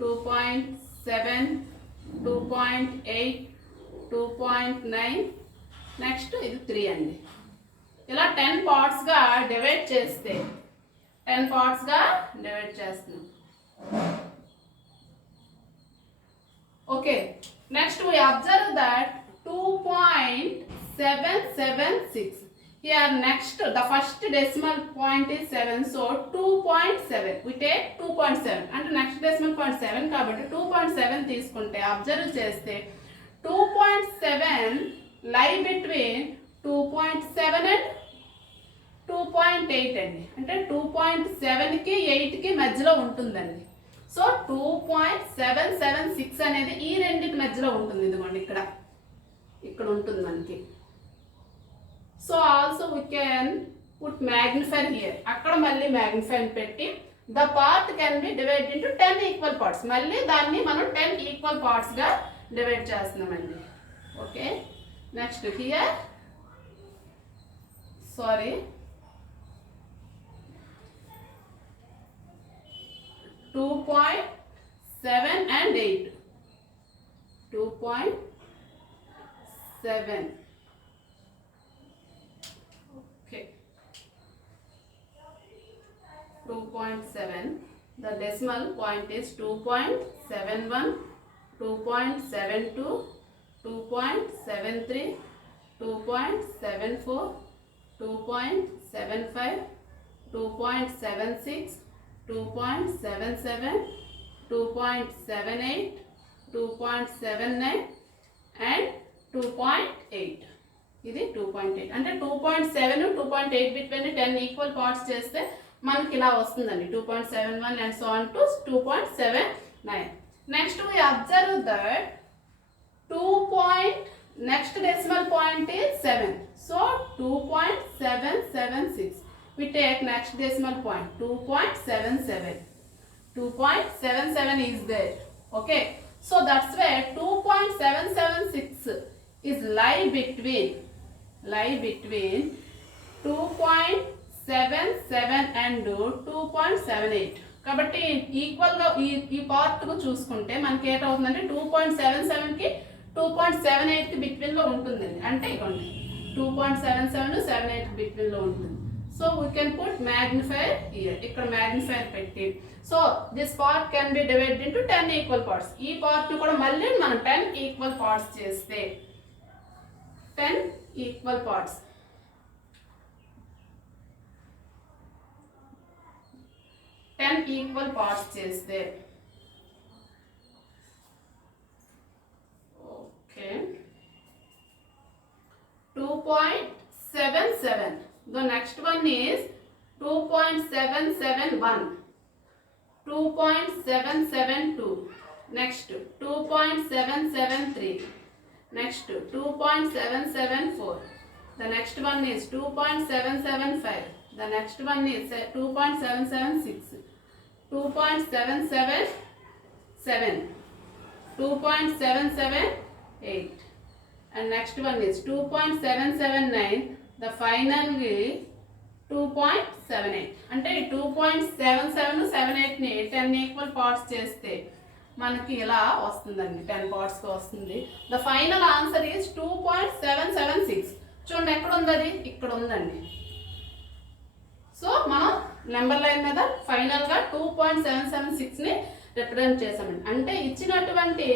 2.7, 2.8, 2.9, నెక్స్ట్ ఇది 3 అండి. ఇలా 10 పార్ట్స్ గా డివైడ్ చేస్తే 10 పార్ట్స్ గా డివైడ్ చేస్తున్నాం. Okay, next we observe that 2.776. Here next the first decimal point is 7, so 2.7 we take 2.7 and next decimal point 7 కాబట్టి 2.7 తీసుకుంటే అబ్జర్వ్ చేస్తే 2.7 లై బిట్వీన్ 2.7 and 2.8 అండి. అంటే 2.7 కి 8 కి మధ్యలో ఉంటుందండి. సో 2.776 అనేది ఈ రెండింటి మధ్యలో ఉంటుంది. ఇదిగోండి ఇక్కడ ఉంటుంది మనకి. So also we can put magnifier here. అక్కడ మళ్ళీ మ్యాగ్నిఫైర్ పెట్టి the part can be divide into 10 equal parts. మళ్ళీ దాన్ని మనం 10 ఈక్వల్ పార్ట్స్ గా డివైడ్ చేస్తున్నామండి. Okay, next here sorry 2.7 and 8. 2.7. Okay. 2.7. The decimal point is 2.71, 2.72, 2.73, 2.74, 2.75, 2.76, 2.77, 2.78, 2.79 and 2.8. ఇది 2.8. అంటే 2.7 2.8 బిట్వీన్ 10 ఈక్వల్ పార్ట్స్ చేస్తే మనకి ఇలా వస్తుందండి. 2.71 and so on to 2.79. Next we observe that next decimal point is 7. So 2.776. We take next decimal point 2.77. 2.77 is there. Okay, so that's where 2.776 is lie between 2.77 and 2.78. కాబట్టి ఈక్వల్ గా ఈ పార్ట్ కు చూసుకుంటే మనకి ఏటవుతుందంటే 2.77 కి 2.78 కి బిట్వీన్ లో ఉంటుందండి. అంటే ఇవ్వండి 2.77 టు 78 కి బిట్వీన్ లో ఉంటుంది. So we can put magnifier here. ఇక్కడ magnifier పెట్టి so this part can be divided into 10 equal parts. ఈ part ని కూడా మళ్ళీ మనం 10 equal parts చేస్తే 10 equal parts. 10 equal parts చేస్తే okay 2.77. The next one is 2.771, 2.772, next 2.773, next 2.774, the next one is 2.775, the next one is 2.776, 2.777, 2.778 and next one is 2.779. The final is 2.78. అంటే 2.77 78 ని 10 ఈక్వల్ పార్ట్స్ చేస్తే మనకి ఇలా వస్తుందండి. 10 పార్ట్స్ గా వస్తుంది. The final answer is 2.776. చూడండి ఎక్కడ ఉంది అది, ఇక్కడ ఉందండి. సో మనం నెంబర్ లైన్ మీద ఫైనల్ గా 2.776 ని రిప్రజెంట్ చేసామండి. అంటే ఇచ్చినటువంటి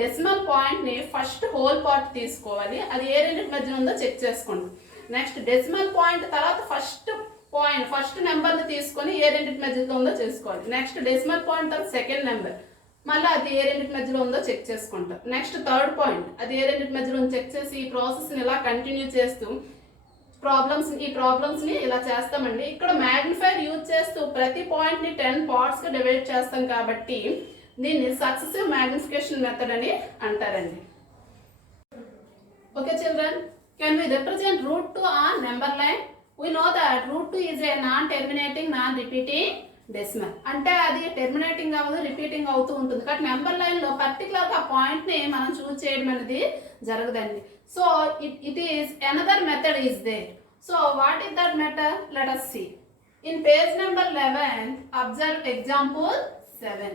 డెసిమల్ పాయింట్ ని ఫస్ట్ హోల్ పార్ట్ తీసుకోవాలి. అది ఏ రెండింటి మధ్య ఉందో చెక్ చేసుకోండి. నెక్స్ట్ డెసిమల్ పాయింట్ తర్వాత ఫస్ట్ నెంబర్ ని తీసుకొని ఏ రెండింటి మధ్యలో ఉందో చేసుకోవాలి. నెక్స్ట్ డెసిమల్ పాయింట్ తర్వాత సెకండ్ నెంబర్, మళ్ళీ అది ఏ రెండింటి మధ్యలో ఉందో చెక్ చేసుకుంటారు. నెక్స్ట్ థర్డ్ పాయింట్, అది ఏ రెండింటి మధ్యలో చెక్ చేసి ఈ ప్రాసెస్ని ఇలా కంటిన్యూ చేస్తూ ఈ ప్రాబ్లమ్స్ని ఇలా చేస్తామండి. ఇక్కడ మ్యాగ్నిఫైర్ యూజ్ చేస్తూ ప్రతి పాయింట్ని 10 పార్ట్స్గా డివైడ్ చేస్తాం కాబట్టి దీన్ని సక్సెసివ్ మ్యాగ్నిఫికేషన్ మెథడ్ అని అంటారండి. Okay children, can we represent root 2 on number line? We know that root 2 is a non-terminating, non-repeating decimal. అంటే అది టెర్మినేటింగ్ అవ్వదు, రిపీటింగ్ అవుతూ ఉంటుంది. కాబట్టి నెంబర్ లైన్లో పర్టికులర్గా పాయింట్ని మనం చూస్ చేయడం అనేది జరగదండి. So it is another method is there. So what is that method? Let us see. In page number 11, observe example 7.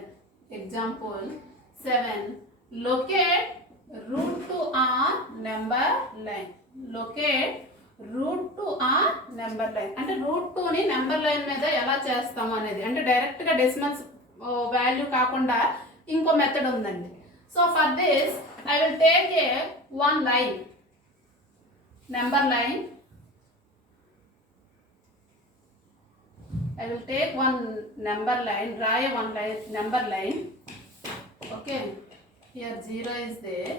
Example 7. Locate root 2 on number line. Locate root 2 on number line. అంటే రూట్ 2ని నెంబర్ లైన్ మీద ఎలా చేస్తాము అనేది, అంటే డైరెక్ట్గా డెసిమల్స్ వాల్యూ కాకుండా ఇంకో మెథడ్ ఉందండి. So for this I will take a one line, number line. I will take one number line, draw a one line, number line. Okay, here 0 is there.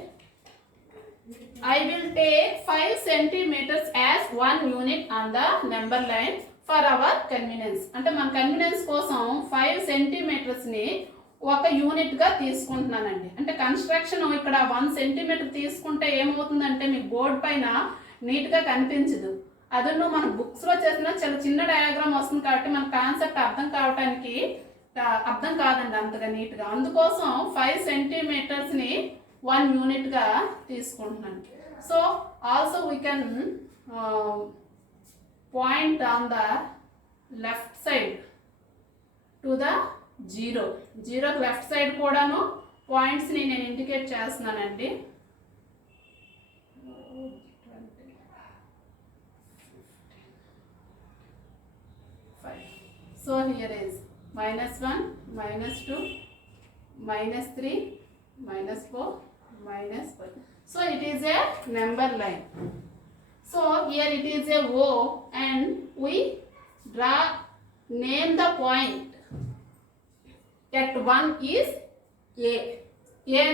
I will take 5 centimeters as one unit on the number line for our convenience. అంటే మన కన్వీనియన్స్ కోసం 5 centimeters ని ఒక యూనిట్ గా తీసుకుంటున్నానండి. అంటే కన్స్ట్రక్షన్ ఇక్కడ 1 సెంటీమీటర్ తీసుకుంటే ఏమవుతుందంటే మీకు బోర్డు పైన నీట్ గా కనిపించదు. అది మన బుక్స్ లో చేసిన చాలా చిన్న డయాగ్రామ్ వస్తుంది కాబట్టి మన కాన్సెప్ట్ అర్థం కాదండి అంతగా నీట్ గా. అందుకోసం 5 centimeters ని 1 యూనిట్ గా తీసుకుంటున్నాను. So also we can point on the left side to the 0. 0కి లెఫ్ట్ సైడ్ కూడాను పాయింట్స్ని నేను ఇండికేట్ చేస్తున్నానండి. So here is -1, -2, -3, -4, -5. So it is a number line. So here it is a O and we name the point at 1 is A. A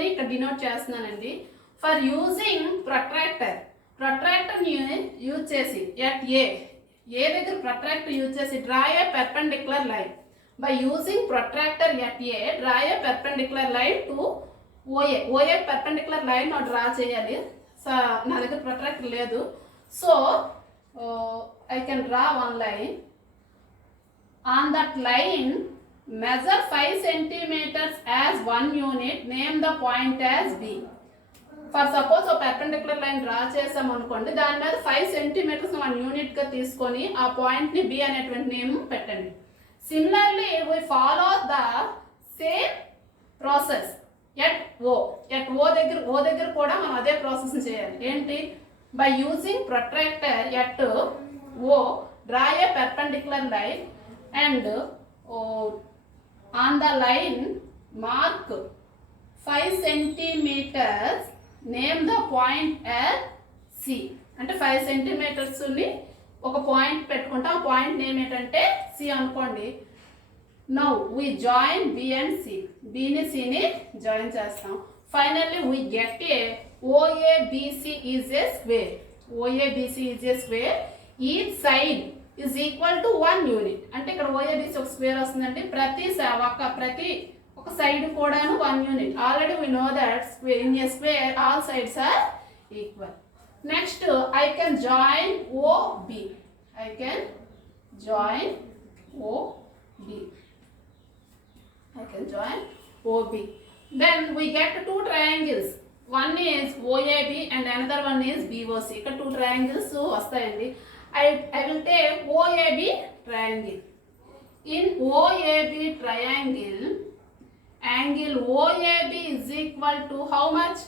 ni ఇక్కడ డినోట్ చేస్తున్నానండి. For using protractor ని యూజ్ చేసి at A దగ్గర protractor యూజ్ చేసి draw a perpendicular line. By using protractor at A, draw a perpendicular line to OA. OA perpendicular line now draw చేయాలి. సో నా దగ్గర protractor లేదు. So I can draw one line. On that line, measure 5 centimeters as 1 unit. Name the point as B. For suppose a perpendicular line draw చేసాం అనుకోండి, దాని మీద 5 centimeters 1 యూనిట్ గా తీసుకొని ఆ పాయింట్ ని B అనేటువంటి నేమ్ పెట్టండి. Similarly, we follow the same process at O. At O దగ్గర కూడా మనం అదే ప్రాసెస్ చేయాలి. ఏంటి? By using protractor at O, draw a perpendicular line and on the line mark 5 centimeters. Name the point as C. అంటే 5 centimeters ని ఒక పాయింట్ పెట్టుకుంటాం. ఆ పాయింట్ నేమ్ ఏంటంటే సి అనుకోండి. Now we join B and C. బిని సిని జాయిన్ చేస్తాం. Finally we get a OABC is a square. OABC is a square. Each side is equal to 1 unit. అంటే ఇక్కడ ఓఏబిసి ఒక స్క్వేర్ వస్తుందండి. ప్రతి ఒక సైడ్ కూడాను 1 unit. Already we know that in a square all sides are equal. Next, I can join OB. I can join OB. I can join OB. Then we get 2 triangles. One is OAB and another one is BOC. ఇక్కడ 2 triangles వస్తాయండి. I will take OAB triangle. In OAB triangle, angle OAB is equal to how much?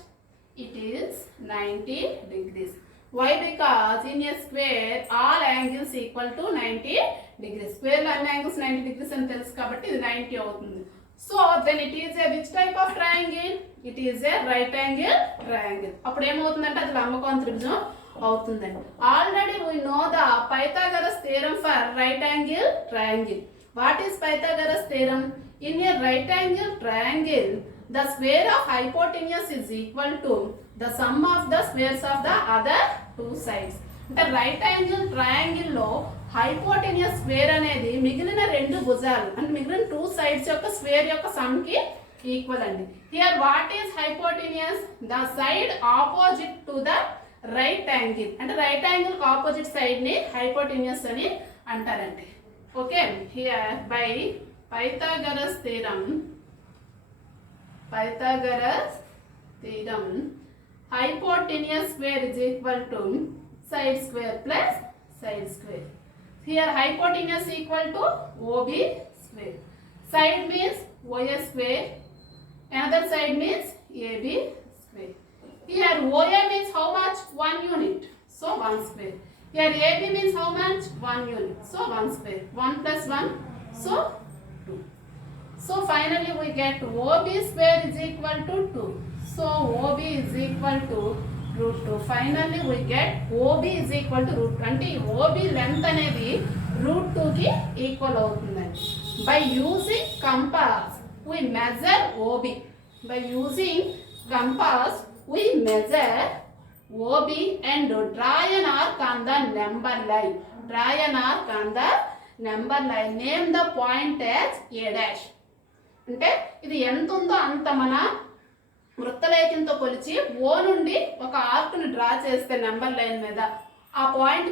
It is 90 degrees. Why? Because in a square all angles equal to 90 degrees. Square all angles 90 degrees అని తెలుసు కాబట్టి ఇది 90 అవుతుంది. So then it is a which type of triangle? It is a right angle triangle. అప్పుడు ఏమవుతుందంటే అది లంబకోణ త్రిభుజం అవుతుందండి. Already we know the Pythagoras theorem for right angle triangle. What is Pythagoras theorem? In a right angle triangle, the square of hypotenuse is equal to the sum of the squares of the other two sides. అంటే రైట్ యాంగిల్ ట్రయాంగిల్ లో హైపోటెనియస్ స్క్వేర్ అనేది మిగిలిన రెండు భుజాలు అంటే మిగిలిన టూ సైడ్స్ యొక్క స్క్వేర్ యొక్క సమ్ కి ఈక్వల్ అండి. Here what is hypotenuse? The side opposite to the right angle. అంటే రైట్ యాంగిల్ కి ఆపోజిట్ సైడ్ ని హైపోటెనియస్ అని అంటారండి. Okay, here by Pythagoras theorem, hypotenuse square is equal to side square plus side square. Here hypotenuse equal to OB square. Side means OA square. Another side means AB square. Here OA means how much? 1 unit. So 1 square. Here AB means how much? 1 unit. So 1 square. 1 plus 1. So 2. So finally we get OB square is equal to 2. So OB is equal to root 2. Finally we get OB is equal to root 2. అంటే OB length అనేది root 2 కి ఈక్వల్ అవుతుందండి. By using compass we measure OB. By using compass we measure OB and draw an arc on the number line. Draw an arc on the number line. Name the point as A dash. అంటే ఇది ఎంత ఉందో అంత మన వృత్తరేఖంతో కొలిచి ఓ నుండి ఒక ఆర్క్ ని డ్రా చేస్తే నెంబర్ లైన్ మీద ఆ పాయింట్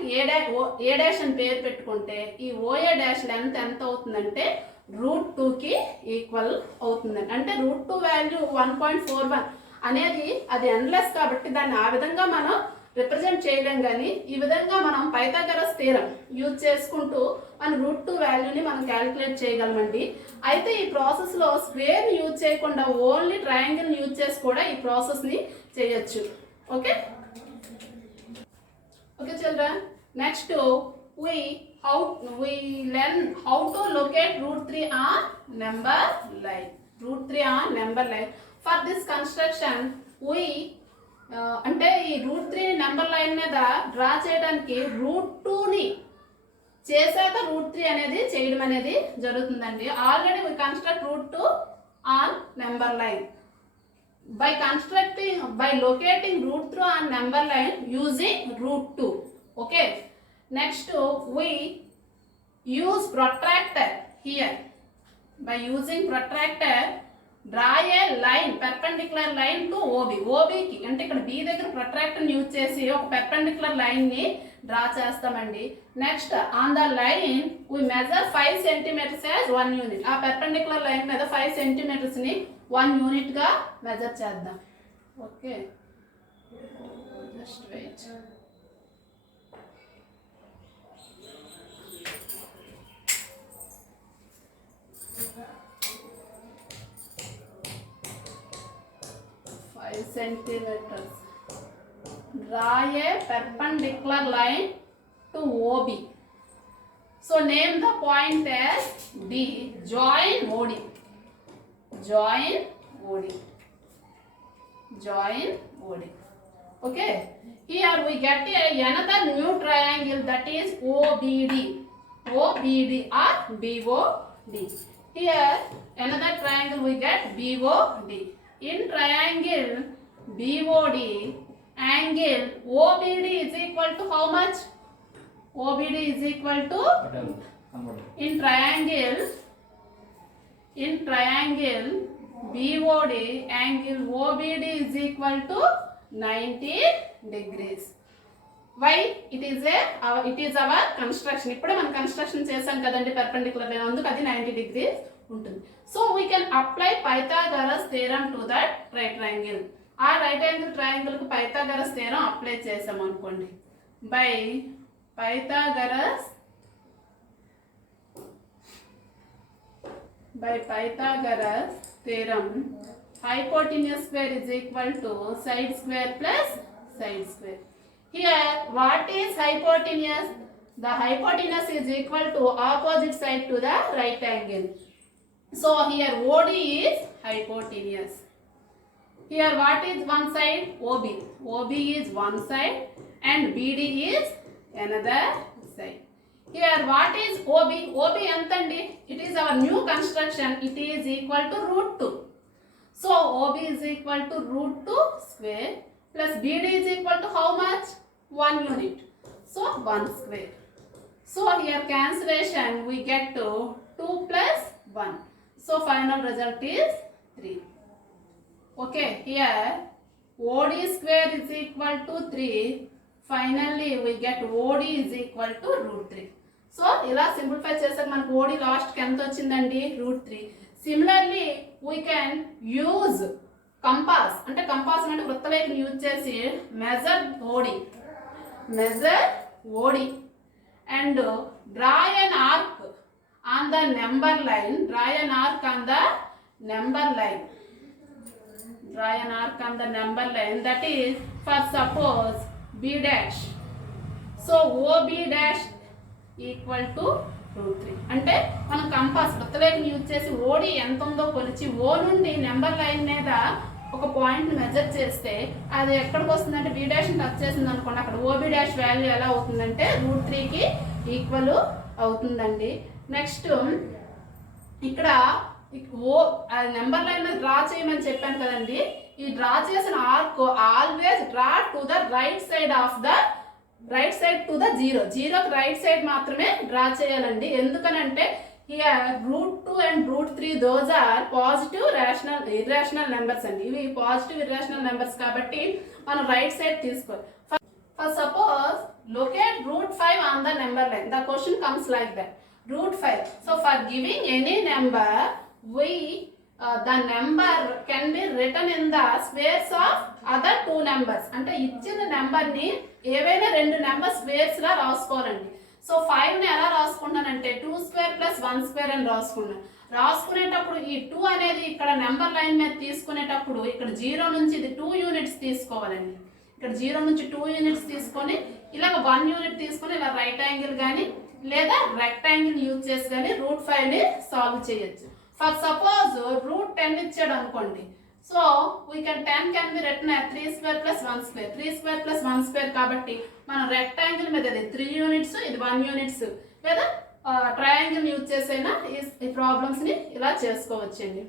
ఏ డాష్ అని పేరు పెట్టుకుంటే ఈ ఓఏ డాష్ లెంత్ ఎంత అవుతుందంటే రూట్ 2 కి ఈక్వల్ అవుతుందండి. అంటే రూట్ 2 వాల్యూ 1.41 అనేది అది ఎండ్లెస్ కాబట్టి దాన్ని ఆ విధంగా మనం రిప్రజెంట్ చేయలేం. కానీ ఈ విధంగా మనం పైథాగరస్ థీరం యూజ్ చేసుకుంటూ మన రూట్ 2 వాల్యూని మనం క్యాలిక్యులేట్ చేయగలమండి. అయితే ఈ ప్రాసెస్ లో స్క్వేర్ యూజ్ చేయకుండా ఓన్లీ ట్రయాంగిల్ యూజ్ చేసి కూడా ఈ ప్రాసెస్ ని చేయొచ్చు. Okay okay children, next we learn how to locate root 3 on number line. Root 3 on number line. For this construction we అంటే ఈ రూట్ 3 నెంబర్ లైన్ మీద డ్రా చేయడానికి రూట్ 2 ని చేశాక రూట్ 3 అనేది చేయడం అనేది జరుగుతుందండి. Already we construct root 2 on number line by locating root 3 on number line using root 2. Okay, next we use protractor. Here by using protractor draw a line, perpendicular line to OB. OB కి అంటే ఇక్కడ B దగ్గర ప్రొట్రాక్టర్ ని యూజ్ చేసి ఒక perpendicular line ని డ్రా చేస్తామండి. Next on the line we measure 5 cm as 1 unit. ఆ perpendicular line మీద 5 cm ని 1 యూనిట్ గా మెజర్ చేద్దాం. Okay, just wait. centimeters. Draw a perpendicular line to OB. So name the point as B. Join OD. Join OD. Join OD. Okay. Here we get another new triangle, that is OBD. OBD or BOD. Here another triangle we get BOD. In triangle BOD, angle OBD is equal to how much? OBD is equal to in triangle BOD, angle OBD is equal to 90 degrees. Why? It is our construction. ఇప్పుడే మనం కన్స్ట్రక్షన్ చేసాం కదండి పర్పెండిక్యులర్ లైన్, అందుకు అది 90 degrees ఉంటుంది. So we can apply Pythagoras theorem to that right triangle. ఆ రైట్ యాంగిల్ ట్రయాంగిల్ కు పైథాగరస్ థీరం అప్లై చేసాం అనుకోండి. By Pythagoras theorem hypotenuse square is equal to side square plus side square. Here what is hypotenuse? The hypotenuse is equal to opposite side to the right angle. So here OD is hypotenuse. Here what is one side? OB. OB is one side and BD is another side. Here what is OB? OB entandi? It is our new construction. It is equal to root 2. So OB is equal to root 2 square plus BD is equal to how much? 1 unit. So 1 square. So here cancellation we get to 2 plus 1. So final result is 3. Okay, here OD square is equal to 3. Finally we get OD is equal to root 3. So ఇలా సింప్లిఫై చేసాక మనకు OD లాస్ట్ కి ఎంత వచ్చిందండి? Root 3. Similarly we can use compass, అంటే కంపాస్ అంటే వృత్తరేఖను యూజ్ చేసి measure OD and draw an arc on the number line, draw an arc on the number line, draw an arc on the number line that is for suppose B dash. So OB dash equal to root 3. అంటే మనం కంపాస్ వృత్తరేఖను యూజ్ చేసి ఓడి ఎంత ఉందో కొలిచి ఓ నుండి నెంబర్ లైన్ మీద ఒక పాయింట్ మెజర్ చేస్తే అది ఎక్కడికి వస్తుందంటే బి డాష్ టచ్ చేసింది అనుకోండి, అక్కడ ఓబి డాష్ వాల్యూ ఎలా అవుతుందంటే రూట్ 3కి ఈక్వల్ అవుతుందండి. నెక్స్ట్ ఇక్కడ ఓ నెంబర్ లైన్ మీద డ్రా చేయమని చెప్పాను కదండి. ఈ డ్రా చేసిన arc always draw to the right side of the right side to the zero, జీరోకి రైట్ సైడ్ మాత్రమే డ్రా చేయాలండి. ఎందుకనంటే here root 2 and root 3 those are positive irrational numbers అండి. ఇవి పాజిటివ్ ఇర్రేషనల్ నెంబర్స్ కాబట్టి మనం రైట్ సైడ్ తీసుకోవాలి. For suppose locate root 5 on the number line. The question comes like that, root 5. So for giving any number the number can be written in the space of other two numbers. అంటే ఇచ్చిన నెంబర్ ని ఏవైనా రెండు నెంబర్ స్క్వేర్స్ లా రాసుకోవాలండి. సో 5 ని ఎలా రాసుకుంటానంటే 2 స్క్వేర్ ప్లస్ 1 స్క్వేర్ అని రాసుకున్నాను. రాసుకునేటప్పుడు ఈ 2 అనేది ఇక్కడ నెంబర్ లైన్ మీద తీసుకునేటప్పుడు ఇక్కడ 0 నుంచి ఇది 2 యూనిట్స్ తీసుకోవాలండి. ఇక్కడ 0 నుంచి 2 యూనిట్స్ తీసుకొని ఇలా 1 యూనిట్ తీసుకొని ఇలా రైట్ యాంగిల్ కానీ లేదా రెక్టాంగిల్ యూజ్ చేసి కానీ రూట్ 5 ని సాల్వ్ చేయొచ్చు. ఫర్ సపోజ్ రూట్ 10 ఇచ్చాడు అనుకోండి. So we can 10 can be written as 3 square plus 1 square, 3 square plus 1 square కాబట్టి మనం రెక్టాంగిల్ మీద ఇది 3 యూనిట్స్ ఇది 1 యూనిట్స్ లేదా ట్రయాంగిల్ యూజ్ చేసైనా ఈ ప్రాబ్లమ్స్ ని ఇలా చేసుకోవచ్చండి.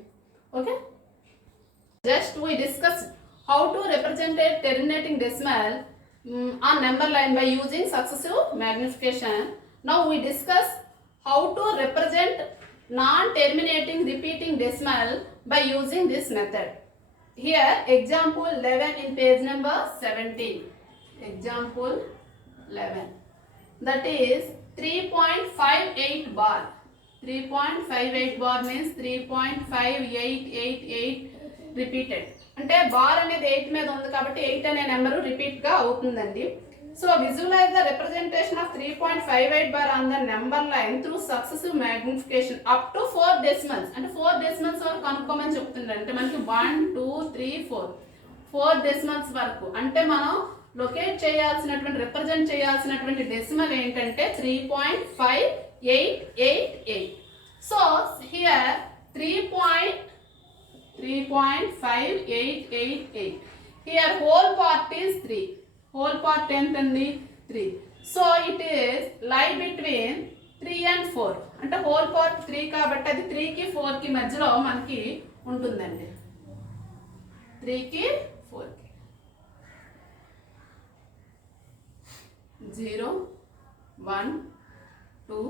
Okay, just we discuss how to represent a terminating decimal on number line by using successive magnification. Now we discuss how to represent non-terminating repeating decimal by using this method. Here example 11 in page number 17. Example 11. That is 3.58 bar. 3.58 bar means 3.5888 repeated. అంటే బార్ అనేది 8 మీద ఉంది కాబట్టి 8 అనే నెంబర్ రిపీట్ గా అవుతుందండి. So visualize the representation of 3.58 bar on the number line through successive magnification up to 4 decimals. అంటే 4 decimals వరకు కనుక్కోమని చెప్తుండే. అంటే మనకి 1 2 3 4 decimals వరకు. అంటే మనం లొకేట్ చేయాల్సినటువంటి రిప్రజెంట్ చేయాల్సినటువంటి డెసిమల్ ఏంటంటే 3.5888. So here 3.5888. Here whole part is 3. Whole part ఎంతండి 3. సో ఇట్ ఈస్ లై బిట్వీన్ 3 and 4. అంటే హోల్ పార్ట్ 3 కాబట్టి అది 3కి 4కి మధ్యలో మనకి ఉంటుందండి. 3కి 4కి 0 1 2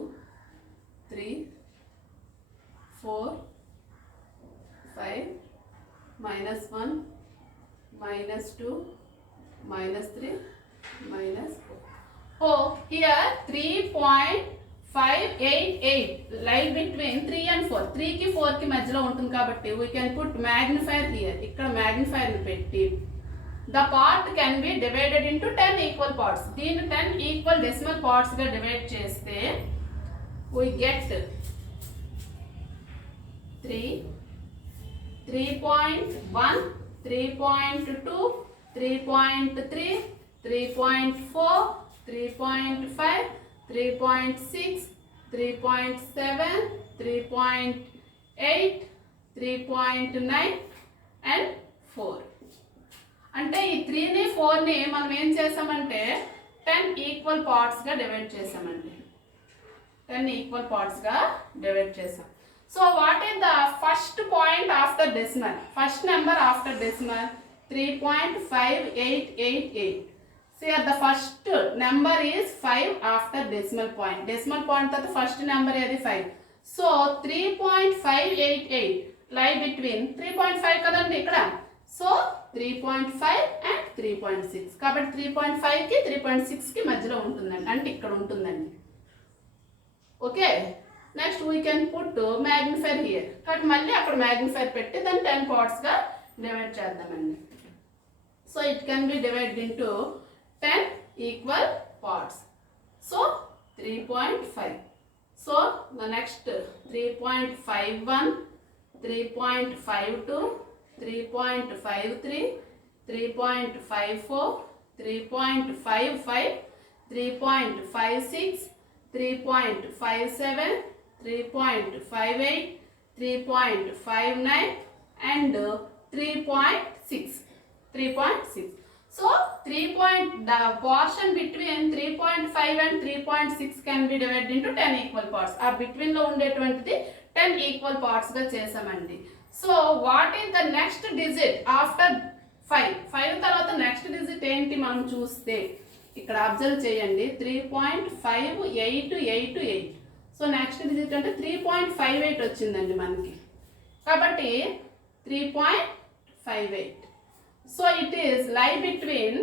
3 4 5 -1 -2 -3 -4. Oh, here 3.588 lie between 3 and 4. 3 కి 4 కి మధ్యలో ఉంటుంది కాబట్టి we can put magnifier here. ఇక్కడ magnifier ని పెట్టి the part can be divided into 10 equal parts. దీన్ని 10 equal decimal parts గా డివైడ్ చేస్తే we get 3 3.1 3.2 3.3 3.4 3.5 3.6 3.7 3.8 3.9 and 4. అంటే ఈ 3ని 4ని మనం ఏం చేసామంటే 10 ఈక్వల్ పార్ట్స్ గా డివైడ్ చేసామండి. 10 ఈక్వల్ పార్ట్స్గా డివైడ్ చేసాం. So what is the first point after decimal? First number after decimal 3.5888. See, the first number is 5 after decimal point. Decimal point the first number is 5. So 3.588 lie between 3.5 kadandi ikkada. So 3.5 and 3.6. కాబట్టి 3.5 కి 3.6 కి మధ్యలో ఉంటుందండి, అంటే ఇక్కడ ఉంటుందండి. Okay, next we can put magnifier here. కాబట్టి మళ్ళీ అక్కడ మ్యాగ్నిఫైర్ పెట్టి దాన్ని 10 పార్ట్స్గా డివైడ్ చేద్దామండి. So it can be divide into 10 equal parts. So 3.5. So the next 3.51, 3.52, 3.53, 3.54, 3.55, 3.56, 3.57, 3.58, 3.59 and 3.6. 3.6. So the portion between 3.5 and 3.6 can be divided into 10 equal parts. ఆ between లో ఉండేటువంటిది 10 equal parts గా చేసామండి. So what is the next digit after 5? 5 తర్వాత నెక్స్ట్ డిజిట్ ఏంటి మనం చూస్తే ఇక్కడ అబ్జర్వ్ చేయండి, 3.5888. సో నెక్స్ట్ డిజిట్ అంటే 3.58 వచ్చిందండి మనకి. కాబట్టి 3.58. So it is lie between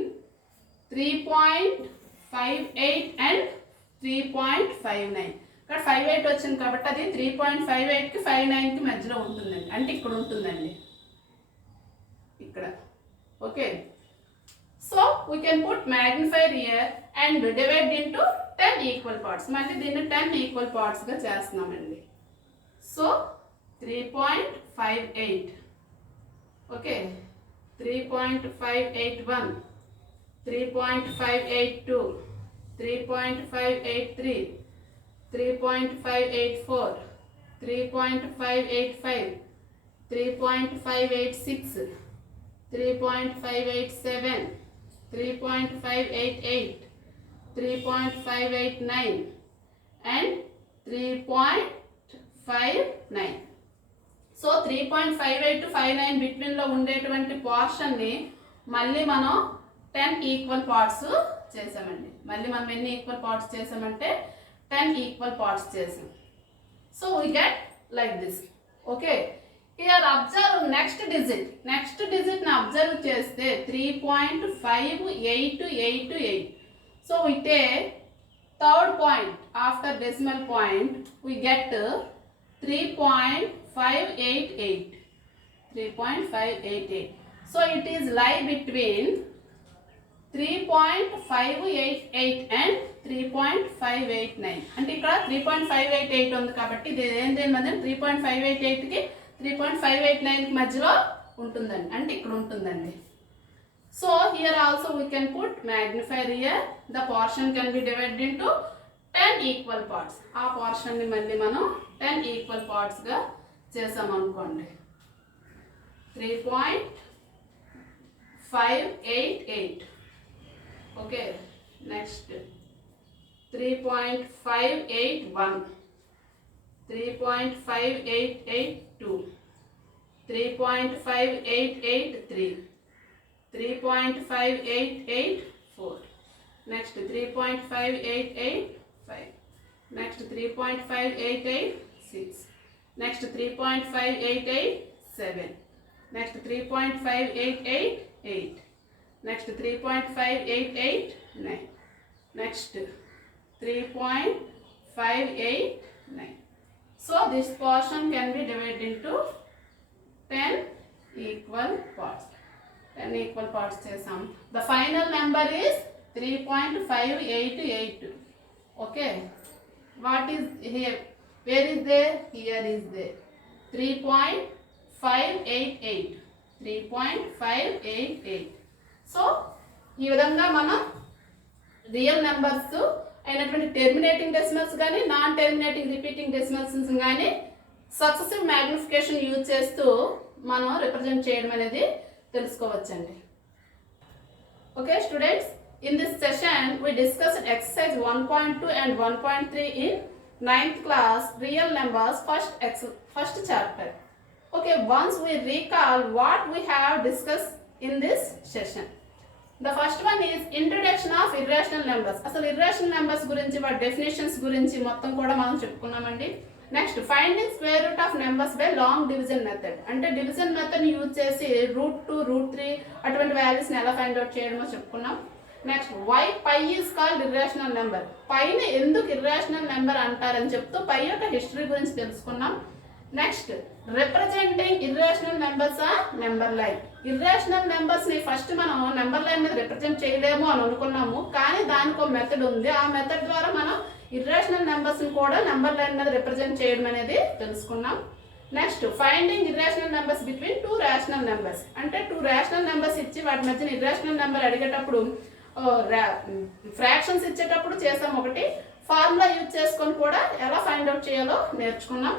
3.58 and 3.59. ఇక్కడ 58 వచ్చింది కాబట్టి అది 3.58 కి 59 కి మధ్యలో ఉంటుందండి, అంటే ఇక్కడ ఉంటుందండి, ఇక్కడ. Okay, so we can put magnifier here and divide into 10 equal parts. మళ్ళీ దీన్ని 10 ఈక్వల్ పార్ట్స్గా చేస్తున్నామండి. So 3.58. Okay, 3.581, 3.582, 3.583, 3.584, 3.585, 3.586, 3.587, 3.588, 3.589 and 3.59. So 3.58 to 59 between లో ఉండేటువంటి పోర్షన్ ని మళ్ళీ మనం 10 ఈక్వల్ పార్ట్స్ చేసామండి. మళ్ళీ మనం ఎన్ని ఈక్వల్ పార్ట్స్ చేసామంటే 10 ఈక్వల్ పార్ట్స్ చేసాం. So we get like this. Okay, here observe next digit. Next digit ని అబ్జర్వ్ చేస్తే 3.5888. So we take third point after decimal point, we get 3.588. 3.588. So it is lie between 3.588 and 3.589. అంటే ఇక్కడ 3.588 ఉంది కాబట్టి ఇది ఏంటి అంటే 3.588 కి 3.589 కి మధ్యలో ఉంటుందండి, అంటే ఇక్కడ ఉంటుందండి. So here also we can put magnifier here. The portion can be divided into 10 equal parts. ఆ పోర్షన్ ని మళ్ళీ మనం 10 ఈక్వల్ పార్ట్స్ గా చేసాం అనుకోండి. 3.588. Okay, next 3.581, 3.5882, 3.588 3.5884, next 3.588 next 3.588 next 3.588 next 3.588 next 3.588 next 3.589. So this portion can be divided into 10 equal parts. 10 equal parts chesam. The final number is 3.588. Okay, what is here? Where is there? Here is there. 3.588. 3.588. So ఈ విధంగా మనం రియల్ నెంబర్స్ అయినటువంటి టెర్మినేటింగ్ డెసిమల్స్ కానీ నాన్ టెర్మినేటింగ్ రిపీటింగ్ డెసిమల్స్ కానీ సక్సెసివ్ మ్యాగ్నిఫికేషన్ యూజ్ చేస్తూ మనం రిప్రజెంట్ చేయడం అనేది తెలుసుకోవచ్చండి. Okay students, in this session we discussed exercise 1.2 and 1.3 in 9th class real numbers first chapter. Okay, once we recall what we have discussed in this session. The first one is introduction of irrational numbers. అసలు irrational numbers గురించి వాటి definitions గురించి మొత్తం కూడా మనం చెప్పుకున్నామండి. Next finding square root of numbers by long division method. అంటే డివిజన్ మెథడ్ ని యూజ్ చేసి √2, √3 అటువంటి వాల్యూస్ ని ఎలా ఫైండ్ అవుట్ చేయడమో చెప్పుకున్నాం. Next why pi is called irrational number. పైని ఎందుకు ఇర్రాషనల్ నెంబర్ అంటారని చెప్తూ పై యొక్క హిస్టరీ గురించి తెలుసుకున్నాం. Next representing irrational numbers or number line. Irrational numbers ని ఫస్ట్ మనం నెంబర్ లైన్ మీద రిప్రజెంట్ చేయలేము అని అనుకున్నాము, కానీ దానికి ఒక మెథడ్ ఉంది. ఆ మెథడ్ ద్వారా మనం ఇర్రాషనల్ నెంబర్స్ ని కూడా నెంబర్ లైన్ మీద రిప్రజెంట్ చేయడం అనేది తెలుసుకున్నాం. Next finding irrational numbers between two rational numbers. అంటే టూ రేషనల్ నెంబర్స్ ఇచ్చి వాటి మధ్యన ఇర్రాషనల్ నెంబర్ అడిగేటప్పుడు ఫ్రాక్షన్స్ ఇచ్చేటప్పుడు చేసాం ఒకటి, ఫార్ములా యూజ్ చేసుకొని కూడా ఎలా ఫైండ్ అవుట్ చేయాలో నేర్చుకున్నాం.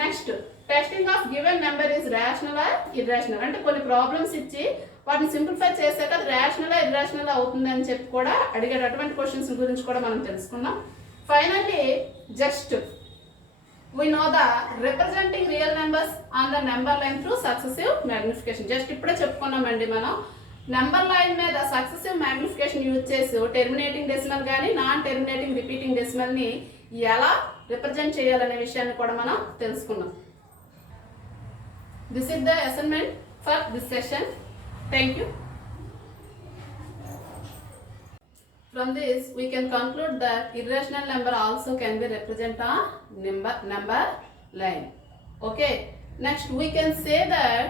Next testing of given number is rational or irrational. అంటే కొన్ని ప్రాబ్లమ్స్ ఇచ్చి వాటిని సింప్లిఫై చేసాక అది రేషనల్ ఇర్రాషనల్ అవుతుంది అని చెప్పి కూడా అడిగే అటువంటి క్వశ్చన్స్ గురించి కూడా మనం తెలుసుకున్నాం. Finally just we know the representing real numbers on the number line through successive magnification. Just ఇప్పుడే చెప్పుకున్నామండి మనం నెంబర్ లైన్ మీద సక్సెసివ్ మ్యాగ్నిఫికేషన్ యూజ్ చేసి టెర్మినేటింగ్ డెసిమల్ కానీ నాన్ టెర్మినేటింగ్ రిపీటింగ్ డెసిమల్ ని ఎలా రిప్రజెంట్ చేయాలనే విషయాన్ని కూడా మనం తెలుసుకున్నాం. This is the assignment for this session. Thank you. From this, we can conclude that irrational number also can be represented on number line. Okay. Next, we can say that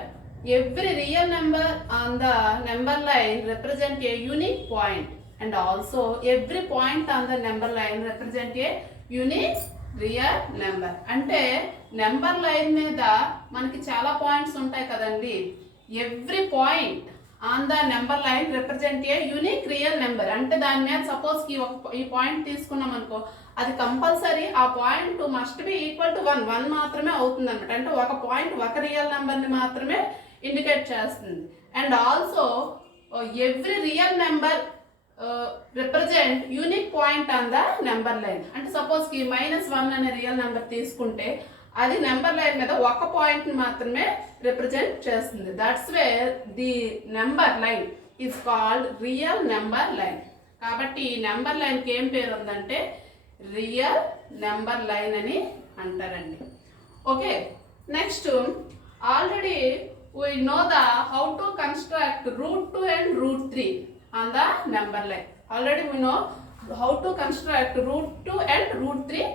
every real number on the number line represent a unique point, and also every point on the number line represent a unique real number. అంటే నెంబర్ లైన్ మీద మనకి చాలా పాయింట్స్ ఉంటాయి కదండి. Every point on the number line represent a unique real number. అంటే దాని మీద సపోజ్ ఈ పాయింట్ తీసుకున్నాం అనుకో, అది కంపల్సరీ ఆ point must be equal to 1 మాత్రమే అవుతుంది అనమాట. అంటే ఒక పాయింట్ ఒక రియల్ నెంబర్ ని మాత్రమే ఇండికేట్ చేస్తుంది. And also every real number represent unique point on the number line. అంటే సపోజ్ కి -1 అనే రియల్ నెంబర్ తీసుకుంటే అది నెంబర్ లైన్ మీద ఒక పాయింట్ ని మాత్రమే రిప్రజెంట్ చేస్తుంది. That's where the number line is called real number line. కాబట్టి ఈ నెంబర్ లైన్ కి ఏం పేరు ఉందంటే రియల్ నెంబర్ లైన్ అని అంటారండి. Okay. Next already we know the how to construct √2 and √3 on the number line. Already we know how to construct √2 and √3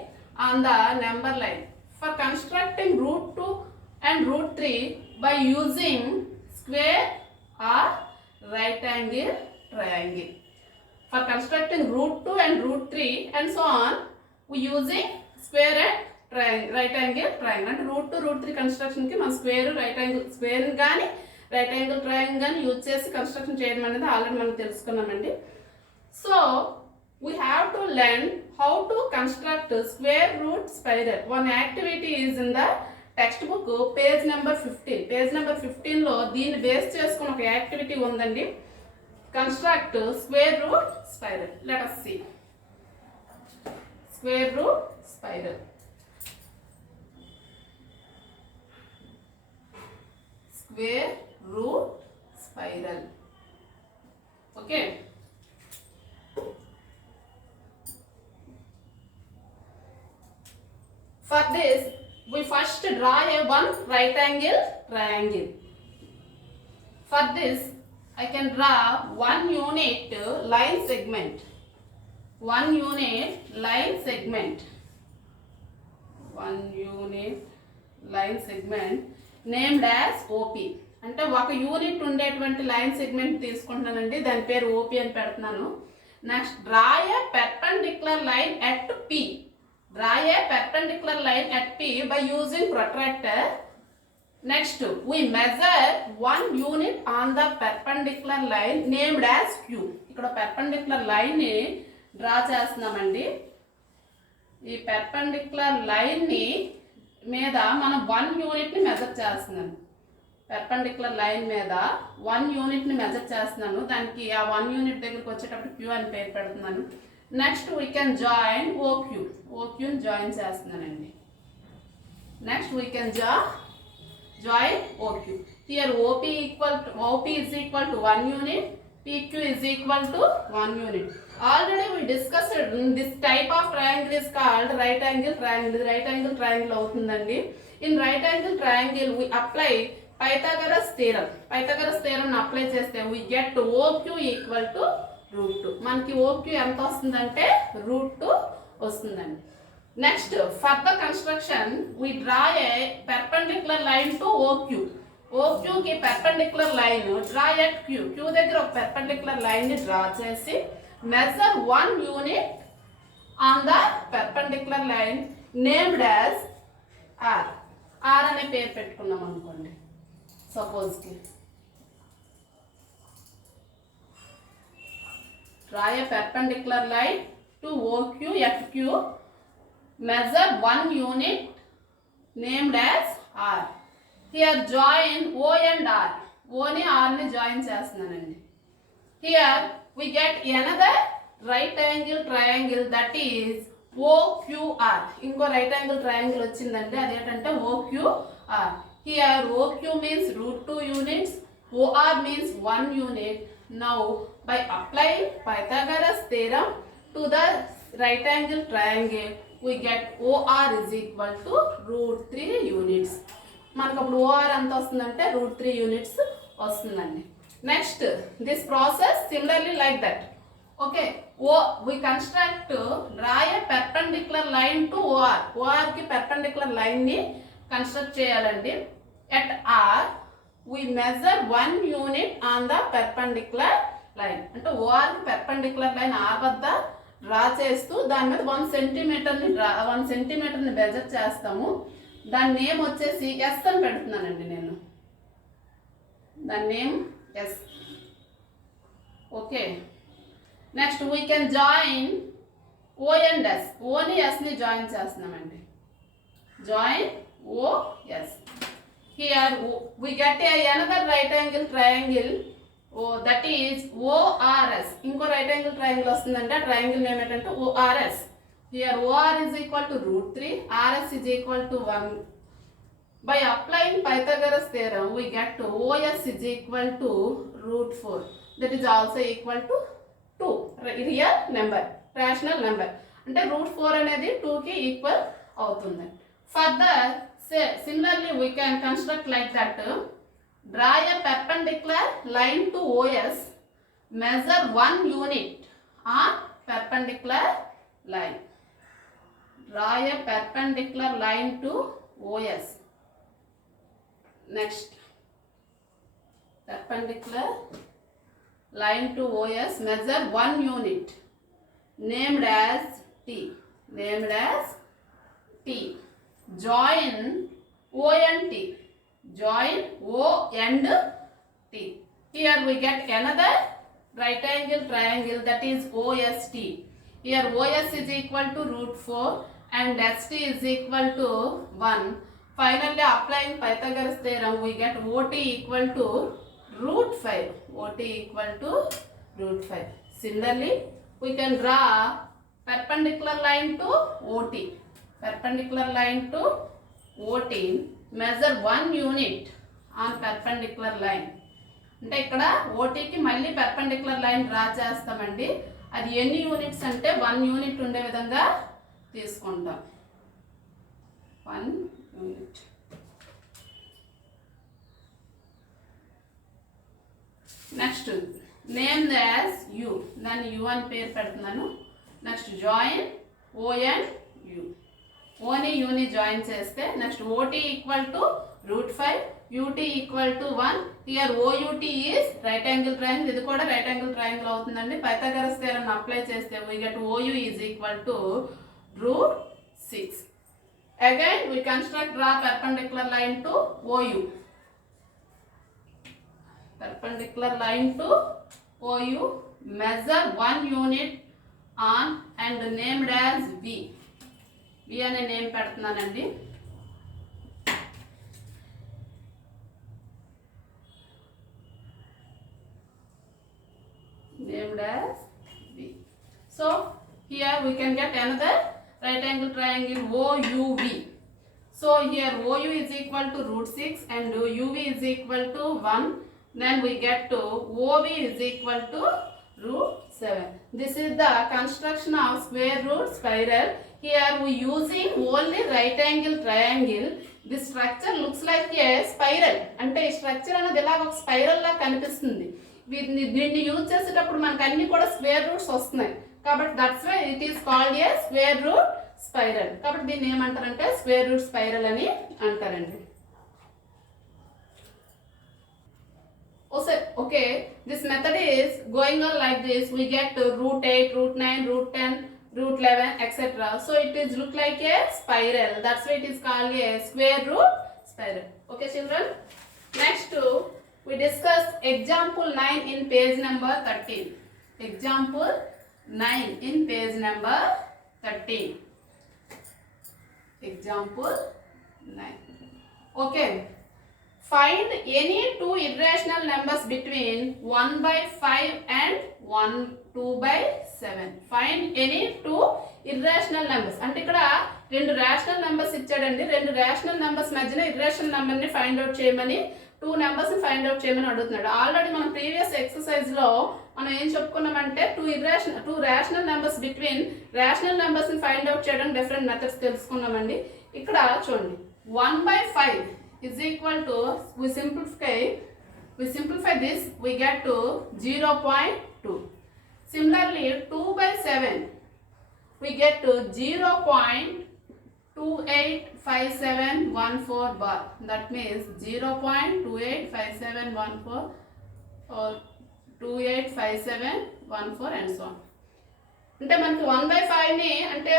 on the number line. For constructing √2 and √3 by using square or right angle triangle. For constructing √2 and √3 and so on, we using square and right angle triangle. అంటే √2, √3 కన్స్ట్రక్షన్ కి మనం స్క్వేర్ రైట్ యాంగిల్ స్క్వేర్ కానీ రైట్ యాంగిల్ ట్రయాంగిల్ కానీ యూజ్ చేసి కన్స్ట్రక్షన్ చేయడం అనేది ఆల్రెడీ మనం తెలుసుకున్నామండి. So we have to learn how to construct square root spiral. One activity is in the text book page number 15. Page number 15 లో దీన్ని బేస్ చేసుకుని ఒక యాక్టివిటీ ఉందండి. Construct square root spiral. Let us see square root spiral. Square root spiral. Okay. For this, we first draw one right angle triangle. For this, I can draw one unit line segment. One unit line segment. One unit line segment named as OP. అంటే ఒక యూనిట్ ఉండేటువంటి లైన్ సెగ్మెంట్ తీసుకుంటున్నానండి, దాని పేరు ఓపీ అని పెడుతున్నాను. Next draw a perpendicular line at P. Draw a perpendicular line at P by using protractor. Next we measure one unit on the perpendicular line named as Q. ఇక్కడ పెర్పెండిక్యులర్ లైన్ ని డ్రా చేస్తున్నామండి. ఈ పెర్పెండిక్యులర్ లైన్ ని మీద మనం 1 యూనిట్ ని మెజర్ చేస్తున్నాను. పెర్పెండిక్యులర్ లైన్ మీద 1 యూనిట్ ని మెజర్ చేస్తున్నాను. దానికి ఆ 1 యూనిట్ దగ్గరికి వచ్చేటప్పుడు క్యూ అని పేరు పెడుతున్నాను. Next we can join OQ. ఓక్యూని జాయిన్ చేస్తున్నానండి. Next we can join OQ. Here OP is equal to 1 unit, PQ is equal to 1 unit. Already we discussed this type of triangle is called right angle triangle. Right angle triangle అవుతుందండి. In right angle triangle we apply Pythagoras theorem. Pythagoras theorem apply చేస్తే we get OQ equal to √2. మనకి OQ ఎంత వస్తుందంటే √2 వస్తుందండి. Next, for the construction, we draw a perpendicular line to OQ. OQ की perpendicular line draw at Q. Q దగ్గర ఒక perpendicular line ని draw చేసి measure 1 unit on the perpendicular line named as R. R అనే పేరు పెట్టుకున్నాం అనుకోండి. Suppose కి draw a perpendicular line to OQ at Q. Measure 1 unit named as R. Here join O and R. O ni R ni join చేస్తున్నానండి. Here we get another right angle triangle that is OQR. ఇంకో right angle triangle వచ్చిందండి. అదేంటంటే OQR. Here OQ means √2 units. OR means 1 unit. Now by applying Pythagoras theorem to the right angle triangle we get OR is equal to √3 units. మనకు అప్పుడు OR ఎంత వస్తుందంటే √3 units వస్తుందండి. Next this process similarly like that. Okay, we construct draw a perpendicular line to OR. OR కి perpendicular line ని కన్స్ట్రక్ట్ చేయాలండి. At R we measure 1 unit on the perpendicular line. అంటే OR కి perpendicular line R వద్ద డ్రా చేస్తూ దాని మీద 1 సెంటీమీటర్ని మెజర్ చేస్తాము. దాని నేమ్ వచ్చేసి ఎస్ అని పెడుతున్నానండి నేను. దాని name S. Okay, next we can join O and S. ఓని ఎస్ని జాయిన్ చేస్తున్నామండి. Join O S. Here we get another right angle triangle. That is ORS. ఇంకో రైట్ యాంగిల్ ట్రయాంగిల్ వస్తుందంటే ఆ ట్రయాంగిల్ నేమ్ ఏంటంటే ORS. Here OR is equal to √3, RS is equal to 1. By applying Pythagoras theorem we get OS is equal to √4. That is also equal to 2. Real number, rational number. అంటే √4 అనేది 2కి ఈక్వల్ అవుతుంది. Further, similarly we can construct like that. Draw a perpendicular line to OS. Measure 1 unit on perpendicular line. Draw a perpendicular line to OS. Next, perpendicular line to OS. Measure 1 unit. Named as T. Named as T. Join O and T. Join O and T. Here we get another right angle triangle that is OST. Here OS is equal to √4 and ST is equal to 1. Finally applying Pythagoras theorem we get OT equal to √5. OT equal to √5. Similarly we can draw perpendicular line to OT. Perpendicular line to OT. Measure 1 unit on perpendicular line. అంటే ఇక్కడ ఓటీకి మళ్ళీ perpendicular లైన్ డ్రా చేస్తామండి. అది ఎన్ని యూనిట్స్ అంటే 1 యూనిట్ ఉండే విధంగా తీసుకుంటాం. 1 unit. Next name as U. దాన్ని యూ అని పేరు పెడుతున్నాను. Next join O and U. ఓని యూని జాయిన్ చేస్తే next OT equal to √5, UT equal to 1. Here OUT is right angle triangle. ఇది కూడా రైట్ యాంగిల్ ట్రయాంగిల్ అవుతుందండి. పైథాగరస్ థియరం అప్లై చేస్తే we get OU is equal to √6. Again we construct draw perpendicular line to OU. Perpendicular line to OU. Measure 1 unit on and named as V. V అనే నేమ్ పెడుతున్నానండి. Named as V. So here we can get another right angle triangle OUV. So here OU is equal to root 6 and UV is equal to 1. Then we get to OV is equal to root 7. This is the construction of square root spiral. Here we using only right angle triangle. This structure looks like a spiral. అంటే ఈ స్ట్రక్చర్ అనేది ఇలా ఒక స్పైరల్ లా కనిపిస్తుంది. దీన్ని యూజ్ చేసేటప్పుడు మనకు అన్ని కూడా స్క్వేర్ రూట్స్ వస్తున్నాయి. కాబట్టి that's why it is called a square root spiral. కాబట్టి దీన్ని ఏమంటారంటే స్క్వేర్ రూట్ స్పైరల్ అని అంటారండి. Okay, this method is going on like this. We get root 8, root 9, root 10, root 11, etc. So it is look like a spiral. That's why it is called a square root spiral. Okay, children. Next, we discuss example 9 in page number 13. Example 9 in page number 13. Example 9. Okay. Find any two irrational numbers between 1 by 5 and 2 by 7. Find any two irrational numbers. అంటే ఇక్కడ రెండు రేషనల్ నెంబర్స్ ఇచ్చాడండి. రెండు రేషనల్ నెంబర్స్ మధ్యన ఇర్రేషనల్ నెంబర్ ని ఫైండ్ అవుట్ చేయమని, టూ నెంబర్స్ ని ఫైండ్ అవుట్ చేయమని అడుగుతున్నాడు. ఆల్రెడీ మనం ప్రీవియస్ ఎక్సర్సైజ్ లో మనం ఏం చెప్పుకున్నామంటే two rational numbers between rational numbers ని ఫైండ్ అవుట్ చేయడం డిఫరెంట్ మెథడ్స్ తెలుసుకున్నామండి. ఇక్కడ చూడండి 1 by 5 is equal to, we simplify this, we get to 0.2. Similarly 2 by 7 we get to 0.285714 bar. That means 0.285714 or 285714 and so on. అంటే మనకి 1 by 5 ని అంటే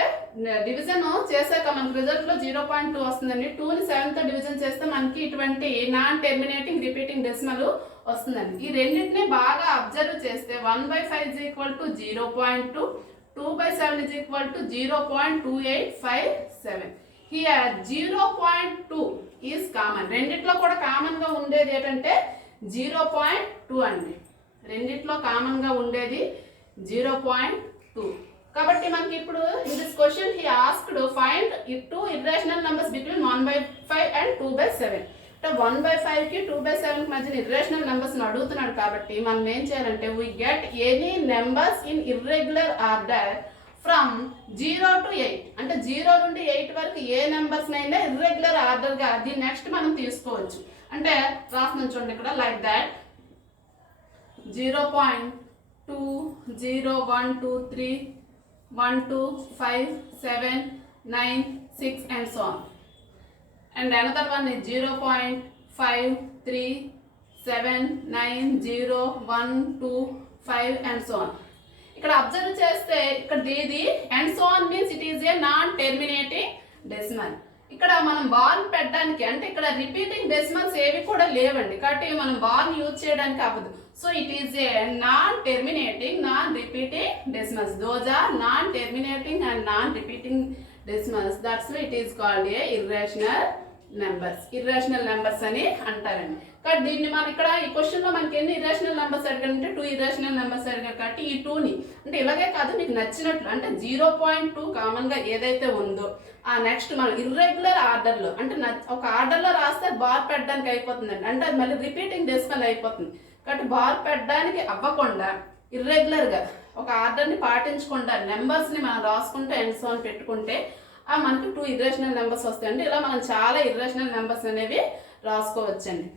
డివిజన్ చేశాక మనకి రిజల్ట్ లో 0.2 వస్తుందండి. 2 ని 7 తో డివిజన్ చేస్తే మనకి ఇటువంటి నాన్ టెర్మినేటింగ్ రిపీటింగ్ డెసిమల్ వస్తుందండి. ఈ రెండింటిని బాగా అబ్జర్వ్ చేస్తే 1 by 5 is equal to 0.2, 2 by 7 is equal to 0.2857. Here 0.2 is common. రెండిట్లో కూడా కామన్ గా ఉండేది ఏంటంటే 0.2 అండి. రెండిట్లో కామన్ గా ఉండేది 0.2. కాబట్టి మనకి ఇప్పుడు in this question he asked find two irrational numbers between 1 by 5 and 2 by 7. అంటే 1 by 5 కి 2 by 7 కి మధ్య ఇర్రేషనల్ నంబర్స్ ని అడుగుతున్నాడు. కాబట్టి మనం ఏం చేయాలంటే we get any numbers in irregular order from 0 to 8. అంటే 0 నుండి 8 వరకు ఏ నెంబర్స్ నైనా ఇర్రెగ్యులర్ ఆర్డర్ గా దీని నెక్స్ట్ మనం తీసుకోవచ్చు. అంటే రాస్తున్నాను చూడండి ఇక్కడ like that 0.2 0 1 2 3 1 2 5 7 9 6 and so on. And another one is 0.5 3 7 9 0 1 2 5 and so on. ఇక్కడ అబ్జర్వ్ చేస్తే ఇక్కడ ఇది and so on means it is a non terminating decimal. ఇక్కడ మనం బార్ పెట్టడానికి అంటే ఇక్కడ రిపీటింగ్ డెసిమల్స్ ఏవి కూడా లేవండి. కాబట్టి మనం బార్ యూజ్ చేయడానికి అవ్వదు. So it is a non-terminating, non-repeating decimals. Those are non-terminating and non-repeating decimals. That's why it is called a irrational numbers. Irrational numbers అని అంటారండి. కాబట్టి దీన్ని మనం ఇక్కడ ఈ క్వశ్చన్ లో మనకి ఎన్ని ఇర్రేషనల్ నెంబర్స్ అడిగారంటే 2 ఇర్రేషనల్ నెంబర్స్ అడిగారు. కాబట్టి ఈ 2 ని అంటే ఇలాగే కాదు మీకు నచ్చినట్లు అంటే 0.2 కామన్ గా ఏదైతే ఉందో ఆ నెక్స్ట్ మనం ఇర్రెగ్యులర్ ఆర్డర్ లో అంటే ఒక ఆర్డర్ లో రాస్తే బార్ పెట్టడానికి అయిపోతుందండి. అంటే అది మళ్ళీ రిపీటింగ్ డెసిమల్ అయిపోతుంది. కాబట్టి బార్ పెట్టడానికి అవ్వకుండా ఇర్రెగ్యులర్ గా ఒక ఆర్డర్ ని పాటించకుండా నెంబర్స్ ని మనం రాసుకుంటే అండ్ సో అని పెట్టుకుంటే మనకి 2 ఇర్రేషనల్ నెంబర్స్ వస్తాయండి. ఇలా మనం చాలా ఇర్రేషనల్ నెంబర్స్ అనేవి రాసుకోవచ్చండి.